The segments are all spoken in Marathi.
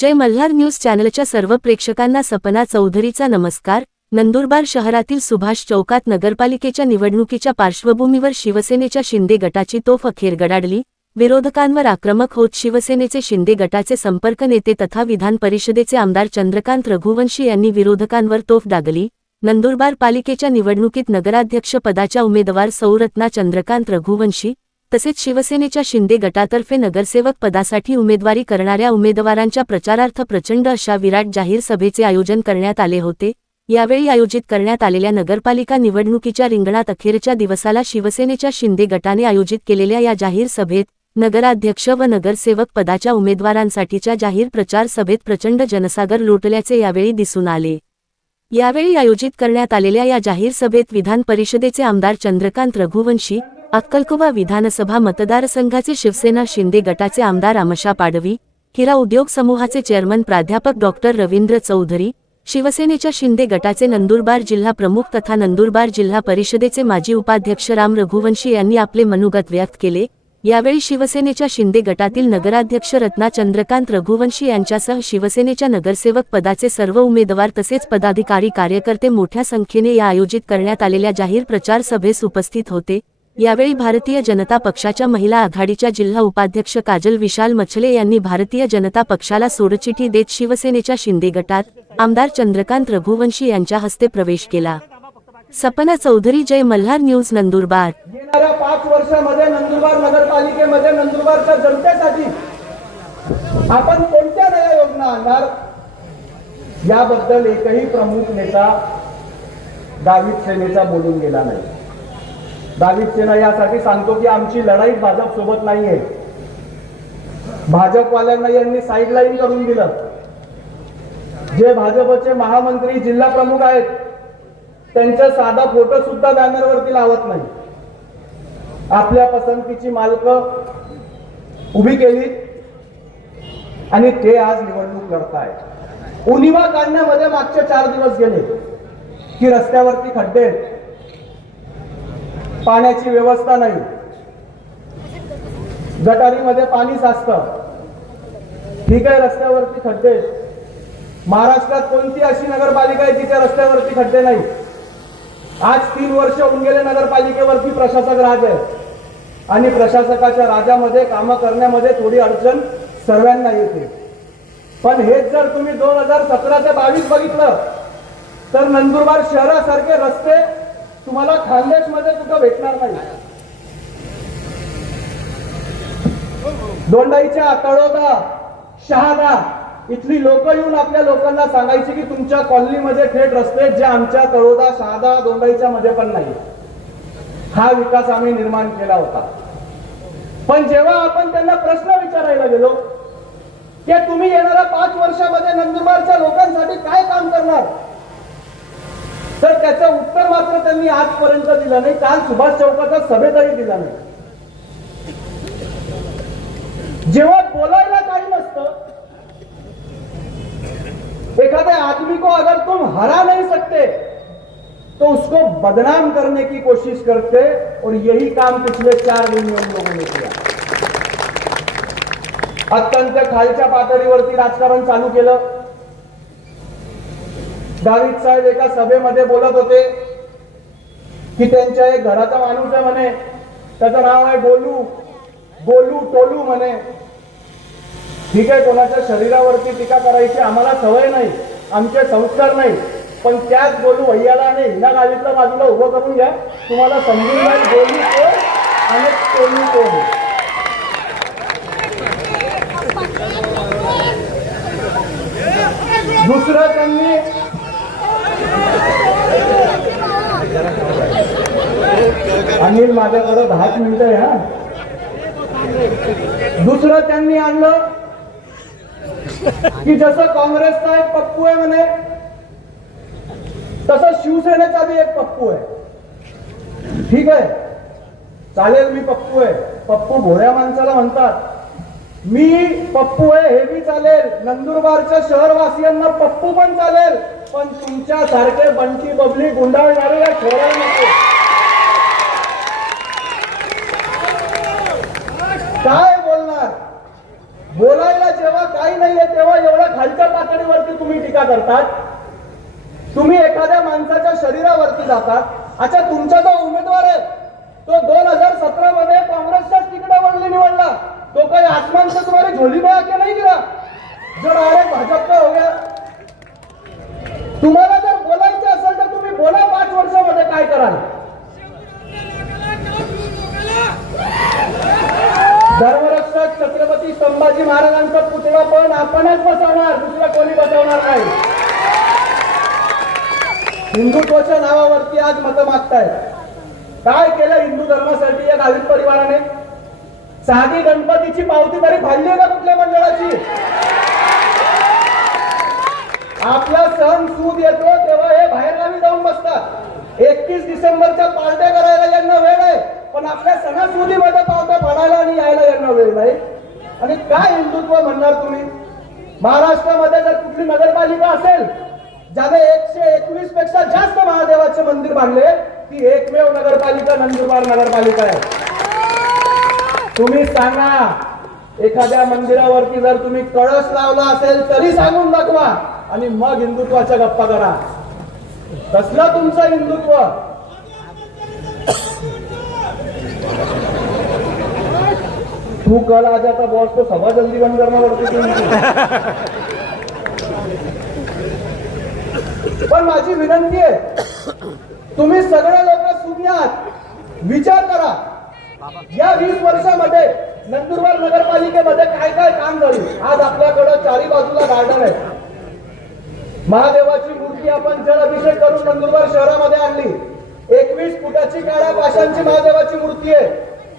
जय मल्हार न्यूज चॅनलच्या सर्व प्रेक्षकांना सपना चौधरीचा नमस्कार। नंदुरबार शहरातील सुभाष चौकात नगरपालिकेच्या निवडणुकीच्या पार्श्वभूमीवर शिवसेनेच्या शिंदे गटाची तोफ अखेर गडाडली। विरोधकांवर आक्रमक होत शिवसेनेचे शिंदे गटाचे संपर्क नेते तथा विधान परिषदेचे आमदार चंद्रकांत रघुवंशी यांनी विरोधकांवर तोफ डागली। नंदुरबार पालिकेच्या निवडणुकीत नगराध्यक्ष पदाच्या उमेदवार सौरत्ना चंद्रकांत रघुवंशी तसेच शिवसेनेच्या शिंदे गटातर्फे नगरसेवक पदासाठी उमेदवारी करणाऱ्या उमेदवारांच्या प्रचारार्थ प्रचंड अशा विराट जाहीर सभेचे आयोजन करण्यात आले होते। यावेळी आयोजित करण्यात आलेल्या नगरपालिका निवडणुकीच्या रिंगणात अखेरच्या दिवसाला शिवसेनेच्या शिंदे गटाने आयोजित केलेल्या या जाहीर सभेत नगराध्यक्ष व नगरसेवक पदाच्या उमेदवारांसाठीच्या जाहीर प्रचार सभेत प्रचंड जनसागर लोटल्याचे यावेळी दिसून आले। यावेळी आयोजित करण्यात आलेल्या या जाहीर सभेत विधान परिषदेचे आमदार चंद्रकांत रघुवंशी, अक्कलकुवा विधानसभा मतदारसंघाचे शिवसेना शिंदे गटाचे आमदार आमशा पाडवी, हिरा उद्योग समूहाचे चेअरमन प्राध्यापक डॉक्टर रवींद्र चौधरी, शिवसेनेच्या शिंदे गटाचे नंदुरबार जिल्हा प्रमुख तथा नंदुरबार जिल्हा परिषदेचे माजी उपाध्यक्ष राम रघुवंशी यांनी आपले मनोगत व्यक्त केले। यावेळी शिवसेनेच्या शिंदे गटातील नगराध्यक्ष रत्ना चंद्रकांत रघुवंशी यांच्यासह शिवसेनेच्या नगरसेवक पदाचे सर्व उमेदवार तसेच पदाधिकारी कार्यकर्ते मोठ्या संख्येने या आयोजित करण्यात आलेल्या जाहीर प्रचार सभेस उपस्थित होते। यावेळी भारतीय जनता पक्षाच्या महिला आघाडीच्या जिल्हा उपाध्यक्ष काजल विशाल मछले यांनी भारतीय जनता पक्षाला सोडचिठी देत शिवसेनेच्या शिंदे गटात आमदार चंद्रकांत रघुवंशी यांच्या हस्ते प्रवेश केला। सपना चौधरी, जय मल्हार न्यूज, नंदुरबार। येणाऱ्या 5 वर्षांमध्ये नंदुरबार नगरपालिकेमध्ये नंदुरबारच्या जनतेसाठी आपण कोणत्या नव्या योजना आणणार याबद्दल एकही प्रमुख नेता दावीद सेनेचा बोलून गेला नाही। दावीद सेना यासाठी सांगतो की आमची लढाई भाजप सोबत नाहीये। भाजपवाल्यांना यांनी साइडलाईन करून दिलं। जे भाजपचे महामंत्री जिल्हा प्रमुख आहेत त्यांचा साधा फोटो सुद्धा बॅनरवरती लावत नाही। आपल्या पसंतीची मालक उभी केली आणि ते आज निवडणूक लढतायत। उनिवा काढण्यामध्ये मागचे 4 दिवस गेले की रस्त्यावरती खड्डे, पाण्याची व्यवस्था नाही, गटारीमध्ये पाणी साचतं। ठीक आहे, रस्त्यावरती खड्डे। महाराष्ट्रात कोणती अशी नगरपालिका आहे जिथे रस्त्यावरती खड्डे नाही? आज 3 वर्ष होऊन गेले नगरपालिकेवरती प्रशासक राज आहे आणि प्रशासकाच्या राजामध्ये काम करण्यामध्ये थोडी अडचण सर्वांना येते। पण हेच जर तुम्ही 2017 ते 22 बघितलं तर नंदुरबार शहरासारखे रस्ते तुम्हाला खानदेशमध्ये कुठं भेटणार नाही। दोंडाईच्या, तळोदा, शहादा इथली लोक येऊन आपल्या लोकांना सांगायची की तुमच्या कॉलनीमध्ये थेट रस्ते जे आमच्या तळोदा, शहादा, दोंडाईच्या मध्ये पण नाही। हा विकास आम्ही निर्माण केला होता। पण जेव्हा आपण त्यांना प्रश्न विचारायला गेलो की तुम्ही येणाऱ्या 5 वर्षामध्ये नंदुरबारच्या लोकांसाठी काय काम करणार, तर त्याचं उत्तर मात्र त्यांनी आजपर्यंत दिलं नाही। काल सुभाष चौकाच्या सभेतही दिला नाही। जेव्हा बोलायला काही नसतं, एखादे आदमी को अगर तुम हरा नहीं सकते तो उसको बदनाम करने की कोशिश करते और यही काम पिछले 4 दिन में उन लोगों ने किया। अत्यंत खालच्या पातळीवरती राजकारण चालू केलं। दावीद साहेब एका सभेमध्ये बोलत होते की त्यांच्या एक घराचा माणूस आहे म्हणे, त्याचं नाव आहे गोलू टोलू म्हणे। ठीक आहे, कोणाच्या शरीरावरती टीका करायची आम्हाला सवय नाही, आमचे संस्कार नाही, पण त्याच गोलू भैयाला आणि हिना गावीतल्या बाजूला उभं करून घ्या, तुम्हाला समजून जाईल गोलू कोण आणि टोलू कोण। दुसरं त्यांनी अनिल माझ्याकडे 10 मिनिटं आहे हा। दुसरं त्यांनी आणलं की जसं काँग्रेसचा एक पप्पू आहे म्हणे तसं शिवसेनेचा भी एक पप्पू आहे। ठीक आहे, चालेल, मी पप्पू आहे। पप्पू भोळ्या माणसाला म्हणतात, मी पप्पू आहे हे बी चालेल। नंदुरबारच्या शहरवासियांना पप्पू पण चालेल, पण तुमच्या सारखे बंटी बबली गुंडाळणारे या शहराला नको। काय बोलणार? बोलायला जेव्हा काही नाहीये तेव्हा एवढं जातात। अच्छा, तुमचा जो उमेदवार आहे तो 2017 मध्ये काँग्रेसच्याच तिकिटावरली निवडला, तो काही आसमान से तुम्हारी झोली में आके नहीं गिरा जो डायरेक्ट भाजप का हो गया। तुम्हाला जर बोलायचं असेल तर तुम्ही बोला 5 वर्षामध्ये काय कराल। धर्मरक्षक छत्रपती संभाजी महाराजांचा पुतळा पण आपणच बसवणार, दुसरं कोणी बसवणार नाही। हिंदुत्वाच्या नावावरती आज मतं मागतायत। काय केलं हिंदू धर्मासाठी या गावित परिवाराने? साधी गणपतीची पावती तरी फाडली का कुठल्या मंडळाची? आपला सण सूद येतो तेव्हा हे बाहेरगावी जाऊन बसतात। 21 डिसेंबरच्या पार्ट्या करायला यांना वेळ आहे, पण आपल्या सणासुदीमध्ये पावत्या फाडायला आणि यायला यांना वेळ नाही। आणि काय हिंदुत्व म्हणणार तुम्ही? महाराष्ट्रामध्ये जर कुठली नगरपालिका असेल ज्याने 121 पेक्षा जास्त महादेवाचे मंदिर बांधले, ती एकमेव नगरपालिका नंदुरबार नगरपालिका आहे। तुम्ही सांगा, एखाद्या मंदिरावरती जर तुम्ही कळस लावला असेल तरी सांगून दाखवा आणि मग हिंदुत्वाच्या गप्पा करा। कसलं तुमचं हिंदुत्व? तू कल आ जाता बॉस तो सभा जल्दी बंद करना पड़ती। पण माझी विनंती आहे, तुम्ही सगळे लोक सुज्ञात विचार करा, या 20 वर्षामध्ये नंदुरबार नगरपालिकेमध्ये काय काय काम झाले। आज आपल्याकडे चारी बाजूला गार्डन आहे, महादेवाची मूर्ती आपण जल अभिषेक करून नंदुरबार शहरामध्ये आणली। 21 फुटाची काळ्या पाषाणची महादेवाची मूर्ती आहे,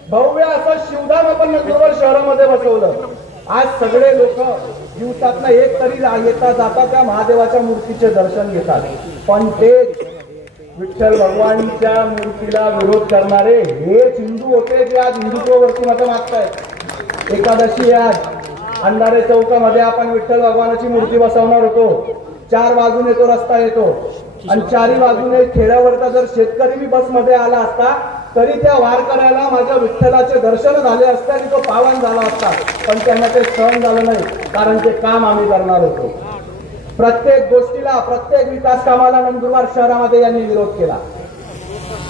भव्य असं शिवधाम आपण नंदुरबार शहरामध्ये बसवलं। आज सगळे लोक दिवसातनं एक तरी येता जाता त्या महादेवाच्या मूर्तीचे दर्शन घेतात, पण ते विठ्ठल भगवानच्या मूर्तीला विरोध करणारे हेच हिंदू होते जे आज हिंदुत्वावरती मतं मागतायत। एकादशी आज अंधारे चौकामध्ये आपण विठ्ठल भगवानाची मूर्ती बसवणार होतो, 4 बाजूने तो रस्ता येतो आणि 4ही बाजूने खेड्यावरचा जर शेतकरी मी बसमध्ये आला असता तरी त्या वारकऱ्याला माझ्या विठ्ठलाचे दर्शन झाले असते आणि तो पावन झाला असता, पण त्यांना ते सहन झालं नाही, कारण ते काम आम्ही करणार होतो। प्रत्येक गोष्टीला, प्रत्येक विकास कामाला नंदुरबार शहरामध्ये यांनी विरोध केला।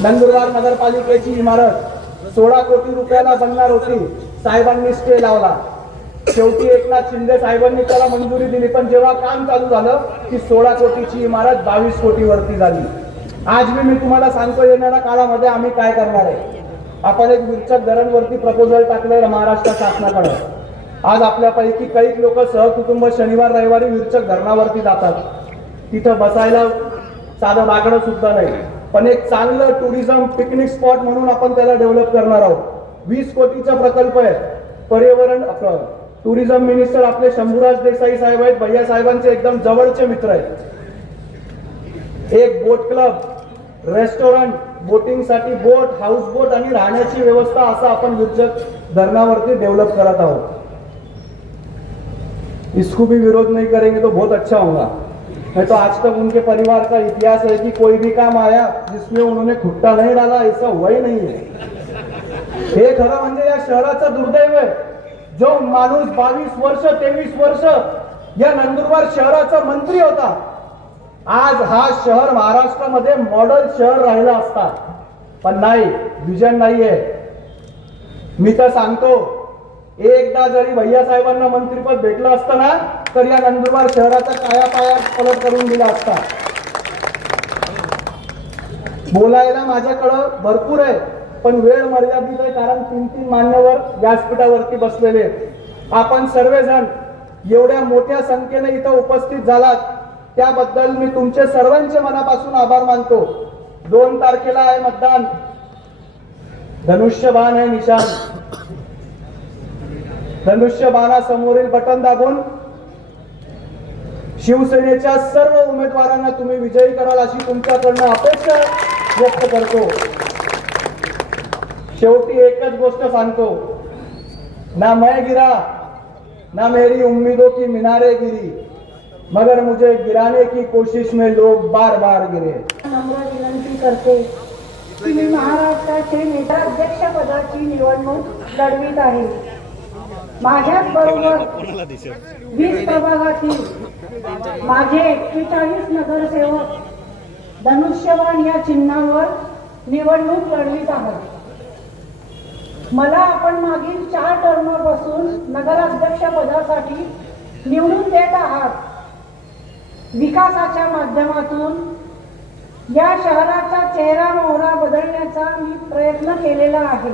नंदुरबार नगरपालिकेची इमारत 16 कोटी रुपयाला बनणार होती, साहेबांनी स्टे लावला। शेवटी एकनाथ शिंदे साहेबांनी त्याला मंजुरी दिली, पण जेव्हा काम चालू झालं की 16 कोटीची इमारत 22 कोटी वरती झाली। आज मी तुम्हाला सांगतो, येणाऱ्या काळामध्ये आम्ही काय करणार आहे। आपण एक विरचक धरणवरती प्रपोजल टाकलेलं महाराष्ट्र शासनाकडे। आज आपल्यापैकी काही लोक सहकुटुंब शनिवार रविवारी विरचक धरणावरती जातात, तिथं बसायला साधं बाकडं सुद्धा नाही, पण एक चांगलं टुरिझम पिकनिक स्पॉट म्हणून आपण त्याला डेव्हलप करणार आहोत। 20 कोटीचा प्रकल्प आहे। पर्यावरण टुरिझम मिनिस्टर आपले शंभूराज देसाई साहेब आहेत, भैया साहेबांचे एकदम जवळचे मित्र आहेत। एक बोट क्लब, रेस्टॉरंट, बोटिंग साठी बोट, हाऊस बोट आणि राहण्याची व्यवस्था असं आपण विरचक धरणावरती डेव्हलप करत आहोत। इसको भी विरोध नहीं करेंगे तो बहुत अच्छा होगा। नहीं तो आज तक उनके परिवार का इतिहास है कि कोई भी काम आया जिसमें उन्होंने खुट्टा नहीं डाला, ऐसा हुआ ही नहीं है। हे खरं म्हणजे या शहराचं दुर्दैव आहे, जो माणूस 22 वर्ष 23 वर्ष या नंदुरबार शहराचा मंत्री होता, आज हा शहर महाराष्ट्रामध्ये मॉडेल शहर राहिला असता, पण नाही, विजन नाहीये। मी तर सांगतो, एकदा जरी भैया साहेबांना मंत्रिपद भेटलं असतं ना तर या नंदुरबार शहराचा कायापाया पलट करून दिला असता। बोलायला माझ्याकडं भरपूर आहे, पण वेळ मर्यादित आहे, कारण 3 मान्यवर व्यासपीठावरती बसलेले। आपण सर्वजण एवढ्या मोठ्या संख्येने इथं उपस्थित झालात त्याबद्दल मी तुमचे सर्वांचे मनापासून आभार मानतो। 2 तारखेला आहे मतदान, धनुष्यबाण आहे निशाण, धनुष्यबाणासमोरील बटन दाबून शिवसेनेच्या सर्व उमेदवारांना तुम्ही विजयी कराल अशी तुमच्याकडनं अपेक्षा व्यक्त करतो। शेवटी एकच गोष्ट सांगतो, ना मैं गिरा ना मेरी उम्मीदों की मीनारे गिरी, मगर मुझे गिराने की कोशिश में लोग बार बार गिरे। नम्र विनंती करते की मी महाराष्ट्राचे नेताध्यक्षपदाची निवडणूक लढवित आहे। माझ्याच बरोबर 20 प्रभागातील माझे 41 नगरसेवक धनुष्यबाण या चिन्हावर निवडणूक लढवीत आहोत. मला आपण मागील 4 टर्मपासून नगराध्यक्ष पदासाठी निवडून देत आहात. विकासाच्या माध्यमातून या शहराचा चेहरा मोहरा बदलण्याचा मी प्रयत्न केलेला आहे.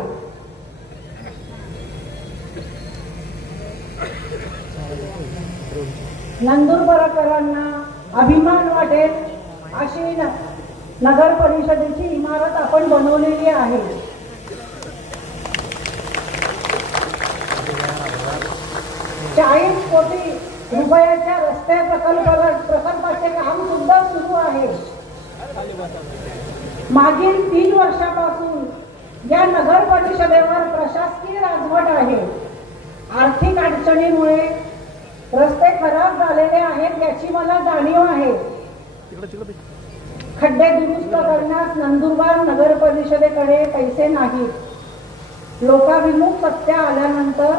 नंदुरबारकरांना अभिमान वाटेल अशी नगर परिषदेची इमारत आपण बनवलेली आहे. 40 कोटी रुपयाच्या रस्ते प्रकल्पाचे काम सुद्धा सुरू आहे. मागील 3 वर्षापासून या नगर परिषदेवर प्रशासकीय राजवट आहे. आर्थिक अडचणीमुळे रस्ते खराब झालेले आहेत याची मला जाणीव आहे. खड्डे दुरुस्त करण्यास नंदुरबार नगर परिषदेकडे पैसे नाहीत. लोकाभिमुख सत्ता आल्यानंतर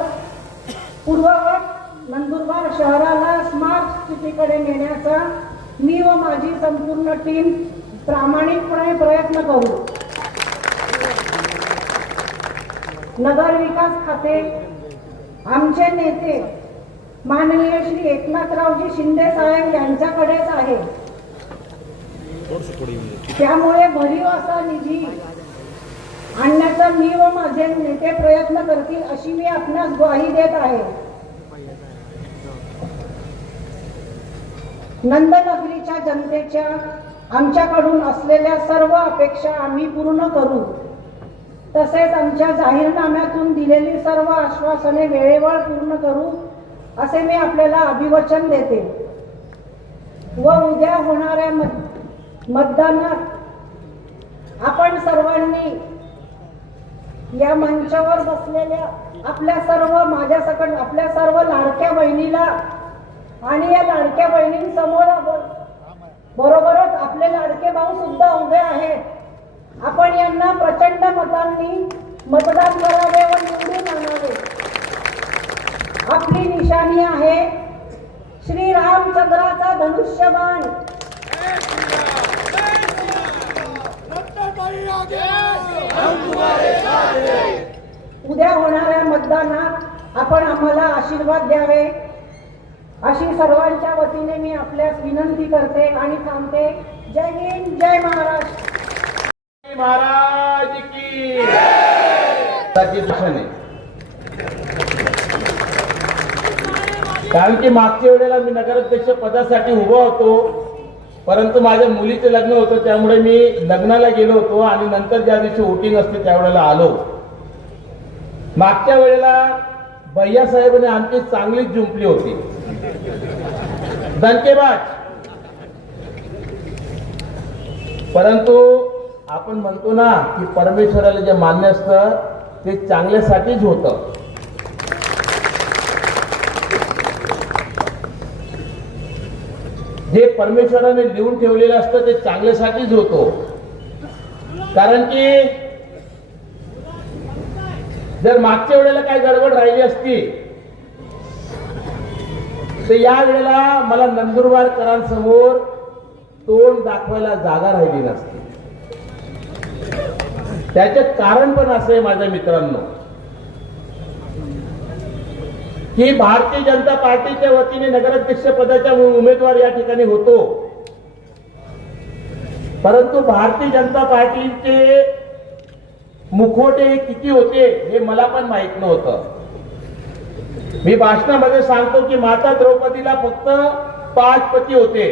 पूर्ववत नंदुरबार शहराला स्मार्ट सिटीकडे नेण्याचा मी व माझी संपूर्ण टीम प्रामाणिकपणे प्रयत्न करू. नगर विकास खाते आमचे नेते माननीय श्री एकनाथरावजी शिंदे साहेब यांच्याकडेच आहे. त्यामुळे भरीव असा निधी आणण्याचा मी व माझे नेते प्रयत्न करतील अशी मी आपणास ग्वाही देत आहे. नंदनगरीच्या जनतेच्या आमच्याकडून असलेल्या सर्व अपेक्षा आम्ही पूर्ण करू. तसेच आमच्या जाहीरनाम्यातून दिलेली सर्व आश्वासने वेळेवर पूर्ण करू असे मी आपल्याला अभिवचन देते. व उद्या होणाऱ्या मतदानात आपण सर्वांनी या मंचावर बसलेल्या आपल्या सर्व लाडक्या बहिणीला आणि या लाडक्या बहिणींसमोर बरोबरच आपले लाडके भाऊ सुद्धा उभे आहेत. आपण यांना प्रचंड मतांनी मतदान करावे व निवडून आणावे. आपली निशाणी आहे श्री रामचंद्राचा धनुष्यबाण. उद्या होणाऱ्या मतदानात आपण आम्हाला आशीर्वाद द्यावे अशी सर्वांच्या वतीने मी आपल्यास विनंती करते आणि थांबते. जय हिंद, जय महाराष्ट्र. महाराज की कारण की मागच्या वेळेला मी नगराध्यक्ष पदासाठी उभा होतो, परंतु माझ्या मुलीचे लग्न होतं त्यामुळे मी लग्नाला गेलो होतो आणि नंतर ज्या दिवशी वोटिंग असते त्यावेळेला आलो. मागच्या वेळेला भैया साहेबांनी आमची चांगलीच जुंपली होती, दणकेबाज. परंतु आपण म्हणतो ना की परमेश्वराला जे मान्य असतं ते चांगल्यासाठीच होतं. जे परमेश्वराने लिहून ठेवलेलं असतं ते चांगल्यासाठीच होतो. कारण की जर मागच्या वेळेला काही गडबड राहिली असती तर या वेळेला मला नंदुरबारकरांसमोर तोंड दाखवायला जागा राहिली नसती. त्याचे कारण पण असं आहे माझ्या मित्रांनो की भारतीय जनता पार्टीच्या वतीने नगराध्यक्ष पदाचा उमेदवार या ठिकाणी होतो, परंतु भारतीय जनता पार्टीचे मुखवटे किती होते हे मला पण माहित नव्हतं. मी भाषणामध्ये सांगतो की माता द्रौपदीला फक्त 5 पती होते,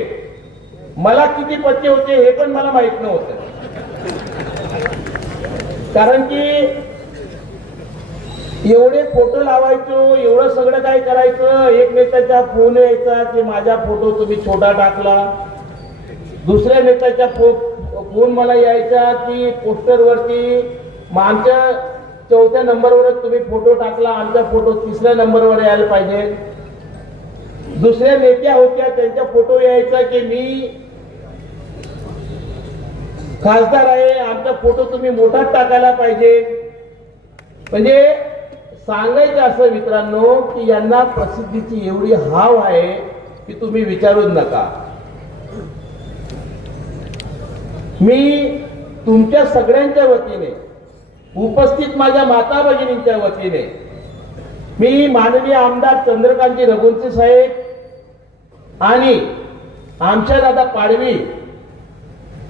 मला किती पती होते हे पण मला माहित नव्हतं. कारण की एवढे फोटो लावायचो, एवढं सगळं काय करायचं. एक नेत्याचा फोन यायचा की माझा फोटो तुम्ही छोटा टाकला, दुसऱ्या नेत्याचा फोन मला यायचा की पोस्टरवरती आमच्या 4थ्या नंबरवरच तुम्ही फोटो टाकला, आमचा फोटो 3ऱ्या नंबरवर यायला पाहिजे. दुसऱ्या नेत्या होत्या त्यांचा फोटो यायचा की मी खासदार आहे, आमचा फोटो तुम्ही मोठाच टाकायला पाहिजे. म्हणजे सांगायचं असं मित्रांनो की यांना प्रसिद्धीची एवढी हाव आहे की तुम्ही विचारूच नका. मी तुमच्या सगळ्यांच्या वतीने, उपस्थित माझ्या माता भगिनींच्या वतीने, मी माननीय आमदार चंद्रकांतजी रघुवंशी साहेब आणि आमच्या दादा पाडवी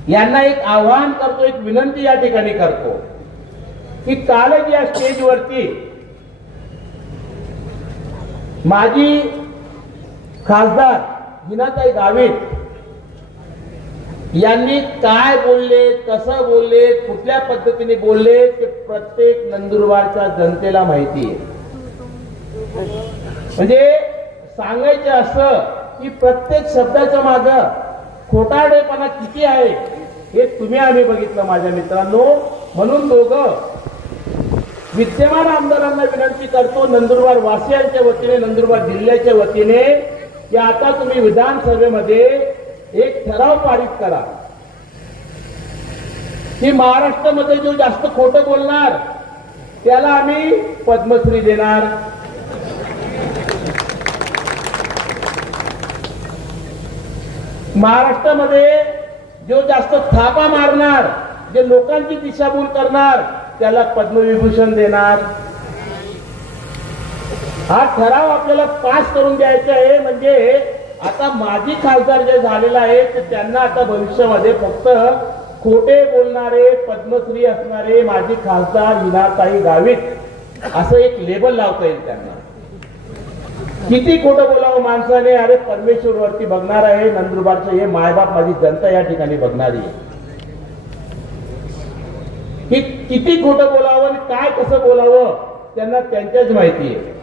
यांना एक आवाहन करतो, एक विनंती या ठिकाणी करतो की कालच या स्टेजवरती माजी खासदार हिनाताई गावित यांनी काय बोलले, कसं बोलले, कुठल्या पद्धतीने बोलले ते प्रत्येक नंदुरबारच्या जनतेला माहिती आहे. म्हणजे सांगायचं असं की प्रत्येक शब्दाच्या मागं खोटारडेपणा किती आहे हे तुम्ही आम्ही बघितलं माझ्या मित्रांनो. म्हणून दोघं विद्यमान आमदारांना विनंती करतो, नंदुरबार वासियांच्या वतीने, नंदुरबार जिल्ह्याच्या वतीने, की आता तुम्ही विधानसभेमध्ये एक ठराव पारित करा की महाराष्ट्रामध्ये जो जास्त खोटं बोलणार त्याला आम्ही पद्मश्री देणार. महाराष्ट्रामध्ये जो जास्त थापा मारणार, जे लोकांची दिशाभूल करणार त्याला पद्मविभूषण देणार. हा ठराव आपल्याला पास करून द्यायचा आहे. म्हणजे आता माजी खासदार जे झालेला आहे ते त्यांना आता भविष्यामध्ये फक्त खोटे बोलणारे, पद्मश्री असणारे माजी खासदार हिनाताई गावित असं एक लेबल लावता येईल त्यांना. किती खोटं बोलावं माणसाने, अरे परमेश्वर वरती बघणार आहे, नंदुरबारचं हे मायबाप माझी जनता या ठिकाणी बघणारी आहे की किती खोटं बोलावं आणि काय कसं बोलावं त्यांना त्यांच्याच माहिती आहे.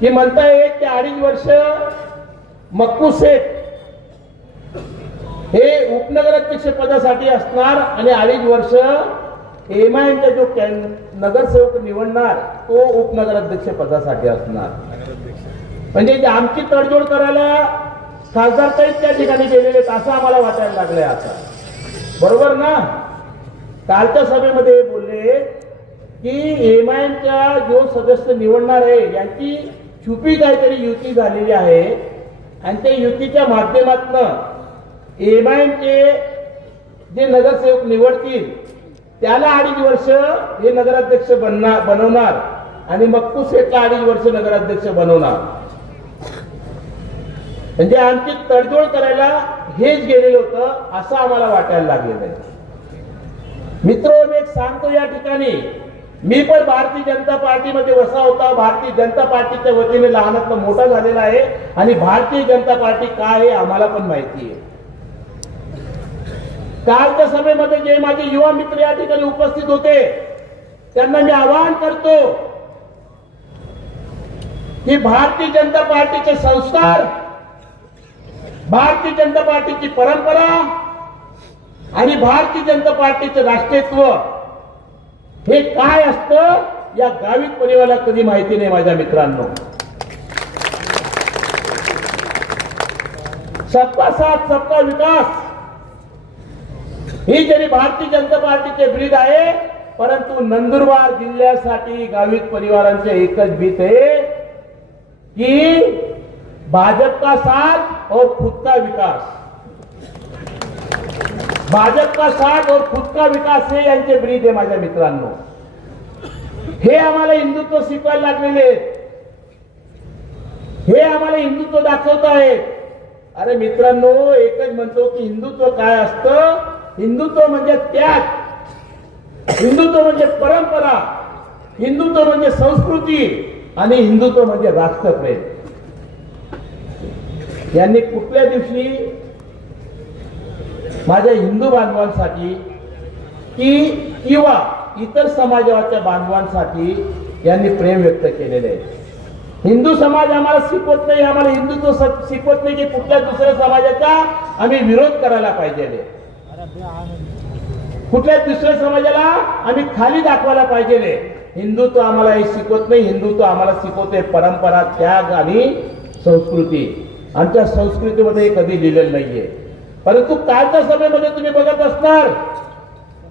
की म्हणता येत की 2.5 वर्ष मक्कू शेठ हे उपनगराध्यक्ष पदासाठी असणार आणि 2.5 वर्ष एमआयएमचा जो नगरसेवक निवडणार तो उपनगराध्यक्ष पदासाठी असणार. म्हणजे आमची तडजोड करायला खासदार काहीच त्या ठिकाणी गेलेले असं आम्हाला वाटायला लागलंय आता. बरोबर ना? कालच्या सभेमध्ये बोलले की एमआयएमचा जो सदस्य निवडणार आहे यांची छुपी काहीतरी युती झालेली आहे आणि त्या युतीच्या माध्यमातून एमआयएमचे जे नगरसेवक निवडतील त्याला 2.5 वर्ष हे नगराध्यक्ष बनवणार आणि मक्कू शेठला 2.5 वर्ष नगराध्यक्ष बनवणार. म्हणजे आमची तडजोड करायला हेच गेलेलं होतं असं आम्हाला वाटायला लागलेलं आहे. मित्र, मी एक सांगतो या ठिकाणी, मी पण भारतीय जनता पार्टीमध्ये वसा होता. भारतीय जनता पार्टीच्या वतीने लहानातनं मोठा झालेला आहे आणि भारतीय जनता पार्टी काय आहे आम्हाला पण माहिती आहे. कालच्या सभेमध्ये जे माझे युवा मित्र या ठिकाणी उपस्थित होते त्यांना मी आवाहन करतो की भारतीय जनता पार्टीचे संस्कार, भारतीय जनता पार्टीची परंपरा आणि भारतीय जनता पार्टीचं राष्ट्रीयत्व हे काय असतं या गावित परिवाराला कधी माहिती नाही माझ्या मित्रांनो. सबका साथ सबका विकास ही जरी भारतीय जनता पार्टीचे ब्रीद आहे, परंतु नंदुरबार जिल्ह्यासाठी गावित परिवारांचे एकच भीत आहे की भाजप का साथ और खुद का विकास. भाजप का साथ और खुद का विकास हे यांचे ब्रीद आहे माझ्या मित्रांनो. हे आम्हाला हिंदुत्व शिकवायला लागलेले आहेत, हे आम्हाला हिंदुत्व दाखवत आहेत. अरे मित्रांनो, एकच म्हणतो की हिंदुत्व काय असतं. हिंदुत्व म्हणजे त्याग, हिंदुत्व म्हणजे परंपरा, हिंदुत्व म्हणजे संस्कृती आणि हिंदुत्व म्हणजे राष्ट्रप्रेम. यांनी कुठल्या दिवशी माझ्या हिंदू बांधवांसाठी किंवा इतर समाजाच्या बांधवांसाठी यांनी प्रेम व्यक्त केलेले आहे. हिंदू समाज आम्हाला शिकवत नाही, आम्हाला हिंदुत्व शिकवत नाही की कुठल्या दुसऱ्या समाजाचा आम्ही विरोध करायला पाहिजे, कुठल्या दुसऱ्या समाजाला आम्ही खाली दाखवायला पाहिजे. हिंदुत्व आम्हाला हे शिकवत नाही. हिंदुत्व आम्हाला शिकवते परंपरा, त्याग आणि संस्कृती. आमच्या संस्कृतीमध्ये कधी लिहिलेलं नाहीये. परंतु कालच्या सभेमध्ये तुम्ही बघत असणार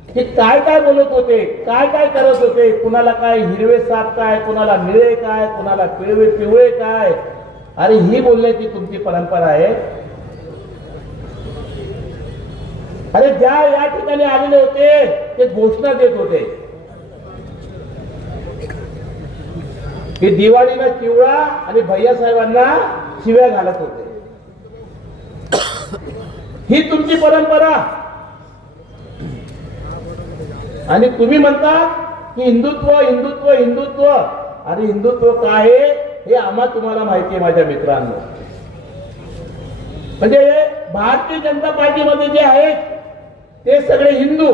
की काय काय बोलत होते, काय काय करत होते. कुणाला काय हिरवे साप काय, कुणाला निळे काय, कुणाला पिवळे काय. अरे ही बोलण्याची तुमची परंपरा आहे. अरे ज्या या ठिकाणी आलेले होते ते घोषणा देत होते की दिवाळीला चिवळा आणि भैयासाहेबांना शिव्या घालत होते. ही तुमची परंपरा. आणि तुम्ही म्हणता की हिंदुत्व हिंदुत्व हिंदुत्व. आणि हिंदुत्व काय आहे हे आम्हा तुम्हाला माहिती आहे माझ्या मित्रांनो. म्हणजे भारतीय जनता पार्टीमध्ये जे आहेत ते सगळे हिंदू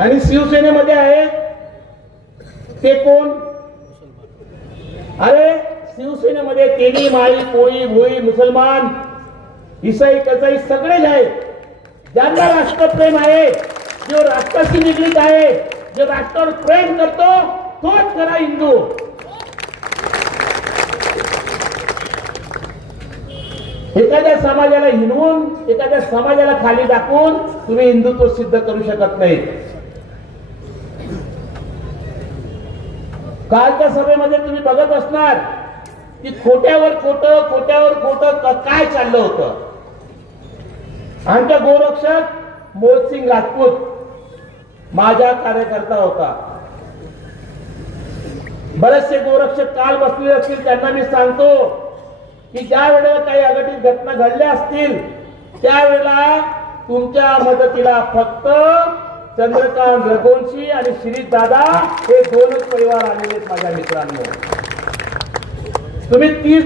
आणि शिवसेनेमध्ये आहेत ते कोण? अरे शिवसेनेमध्ये तेली माळी कोळी भोई मुसलमान ईसाई कसाई सगळेच आहेत. ज्यांना राष्ट्रप्रेम आहे, जो राष्ट्राशी निगडीत आहे, जो राष्ट्रावर प्रेम करतो तोच खरा हिंदू. एखाद्या समाजाला हिणवून एखाद्या समाजाला खाली दाखवून तुम्ही हिंदुत्व सिद्ध करू शकत नाही. कालच्या सभेमध्ये तुम्ही बघत असणार की खोट्यावर खोटं काय चाललं होतं. आमचा गोरक्षक मोहसिंग राजपूत माझा कार्यकर्ता होता. बरेचसे गोरक्षक काल बसलेले असतील त्यांना मी सांगतो की ज्या वेळेला काही अघटित घटना घडल्या असतील त्यावेळेला तुमच्या मदतीला फक्त चंद्रकांत रघुवंशी आणि शिरीष दादा हे दोनच परिवार आलेले आहेत माझ्या मित्रांनो. तुम्ही 30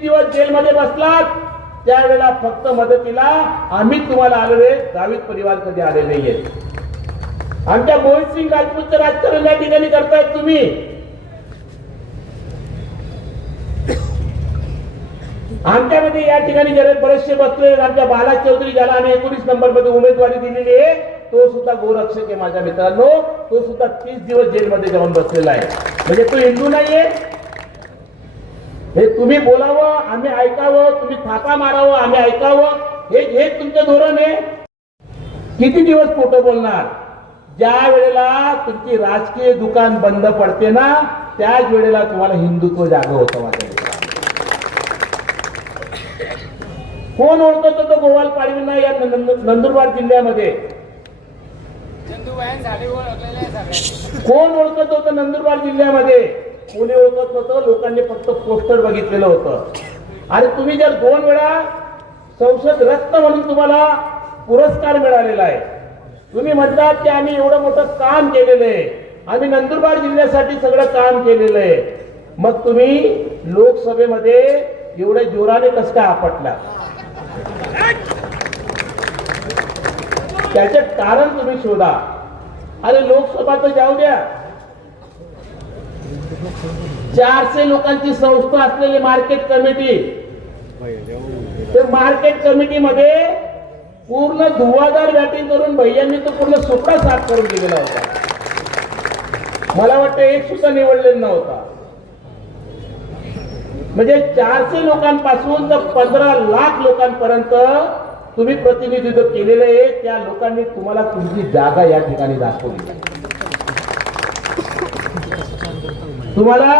दिवस जेलमध्ये बसलात त्यावेळेला फक्त मदतीला आम्ही तुम्हाला आलेले. गावित परिवार कधी आले नाहीये. आमच्या मोहितसिंग राजपूतचं राजकारण या ठिकाणी करतायत तुम्ही. आमच्यामध्ये या ठिकाणी जरा बरेचसे बसले. आमच्या बाला चौधरी ज्याला आम्ही 19 नंबर मध्ये उमेदवारी दिलेली आहे तो सुद्धा गोरक्षक आहे माझ्या मित्रांनो. तो सुद्धा 30 दिवस जेलमध्ये जाऊन बसलेला आहे. म्हणजे तो हिंदू नाहीये. हे तुम्ही बोलावं आम्ही ऐकावं, तुम्ही थापा मारावं आम्ही ऐकावं, हे तुमचं धोरण आहे. किती दिवस खोटं बोलणार? ज्या वेळेला तुमची राजकीय दुकान बंद पडते ना त्याच वेळेला तुम्हाला हिंदुत्व जागं होतं माझ्या मित्रांनो. कोण ओळखत होतं गोवाल पाडवींना या नंदुरबार जिल्ह्यामध्ये? कोण ओळखत होतं नंदुरबार जिल्ह्यामध्ये? कोणी ओळखत नव्हतं. लोकांनी फक्त पोस्टर बघितलेलं होतं. आणि तुम्ही जर 2 वेळा संसद रत्न म्हणून तुम्हाला पुरस्कार मिळालेला आहे. तुम्ही म्हणतात की आम्ही एवढं मोठं काम केलेलं आहे, आम्ही नंदुरबार जिल्ह्यासाठी सगळं काम केलेलं आहे. मग तुम्ही लोकसभेमध्ये एवढ्या जोराने कसं काय आपटला? त्याचे कारण तुम्ही शोधा. अरे लोकसभा तर जाऊ द्या. 400 लोकांची संस्था असलेली मार्केट कमिटी, ते मार्केट कमिटीमध्ये पूर्ण धुवाधार बॅटिंग करून भैयांनी तो पूर्ण सुपडा साफ करून दिलेला होता. मला वाटतं एक सुद्धा निवडलेला नव्हता. म्हणजे 400 लोकांपासून तर 15 लाख लोकांपर्यंत तुम्ही प्रतिनिधित्व केलेले आहे. त्या लोकांनी तुम्हाला तुमची जागा या ठिकाणी दाखवली. तुम्हाला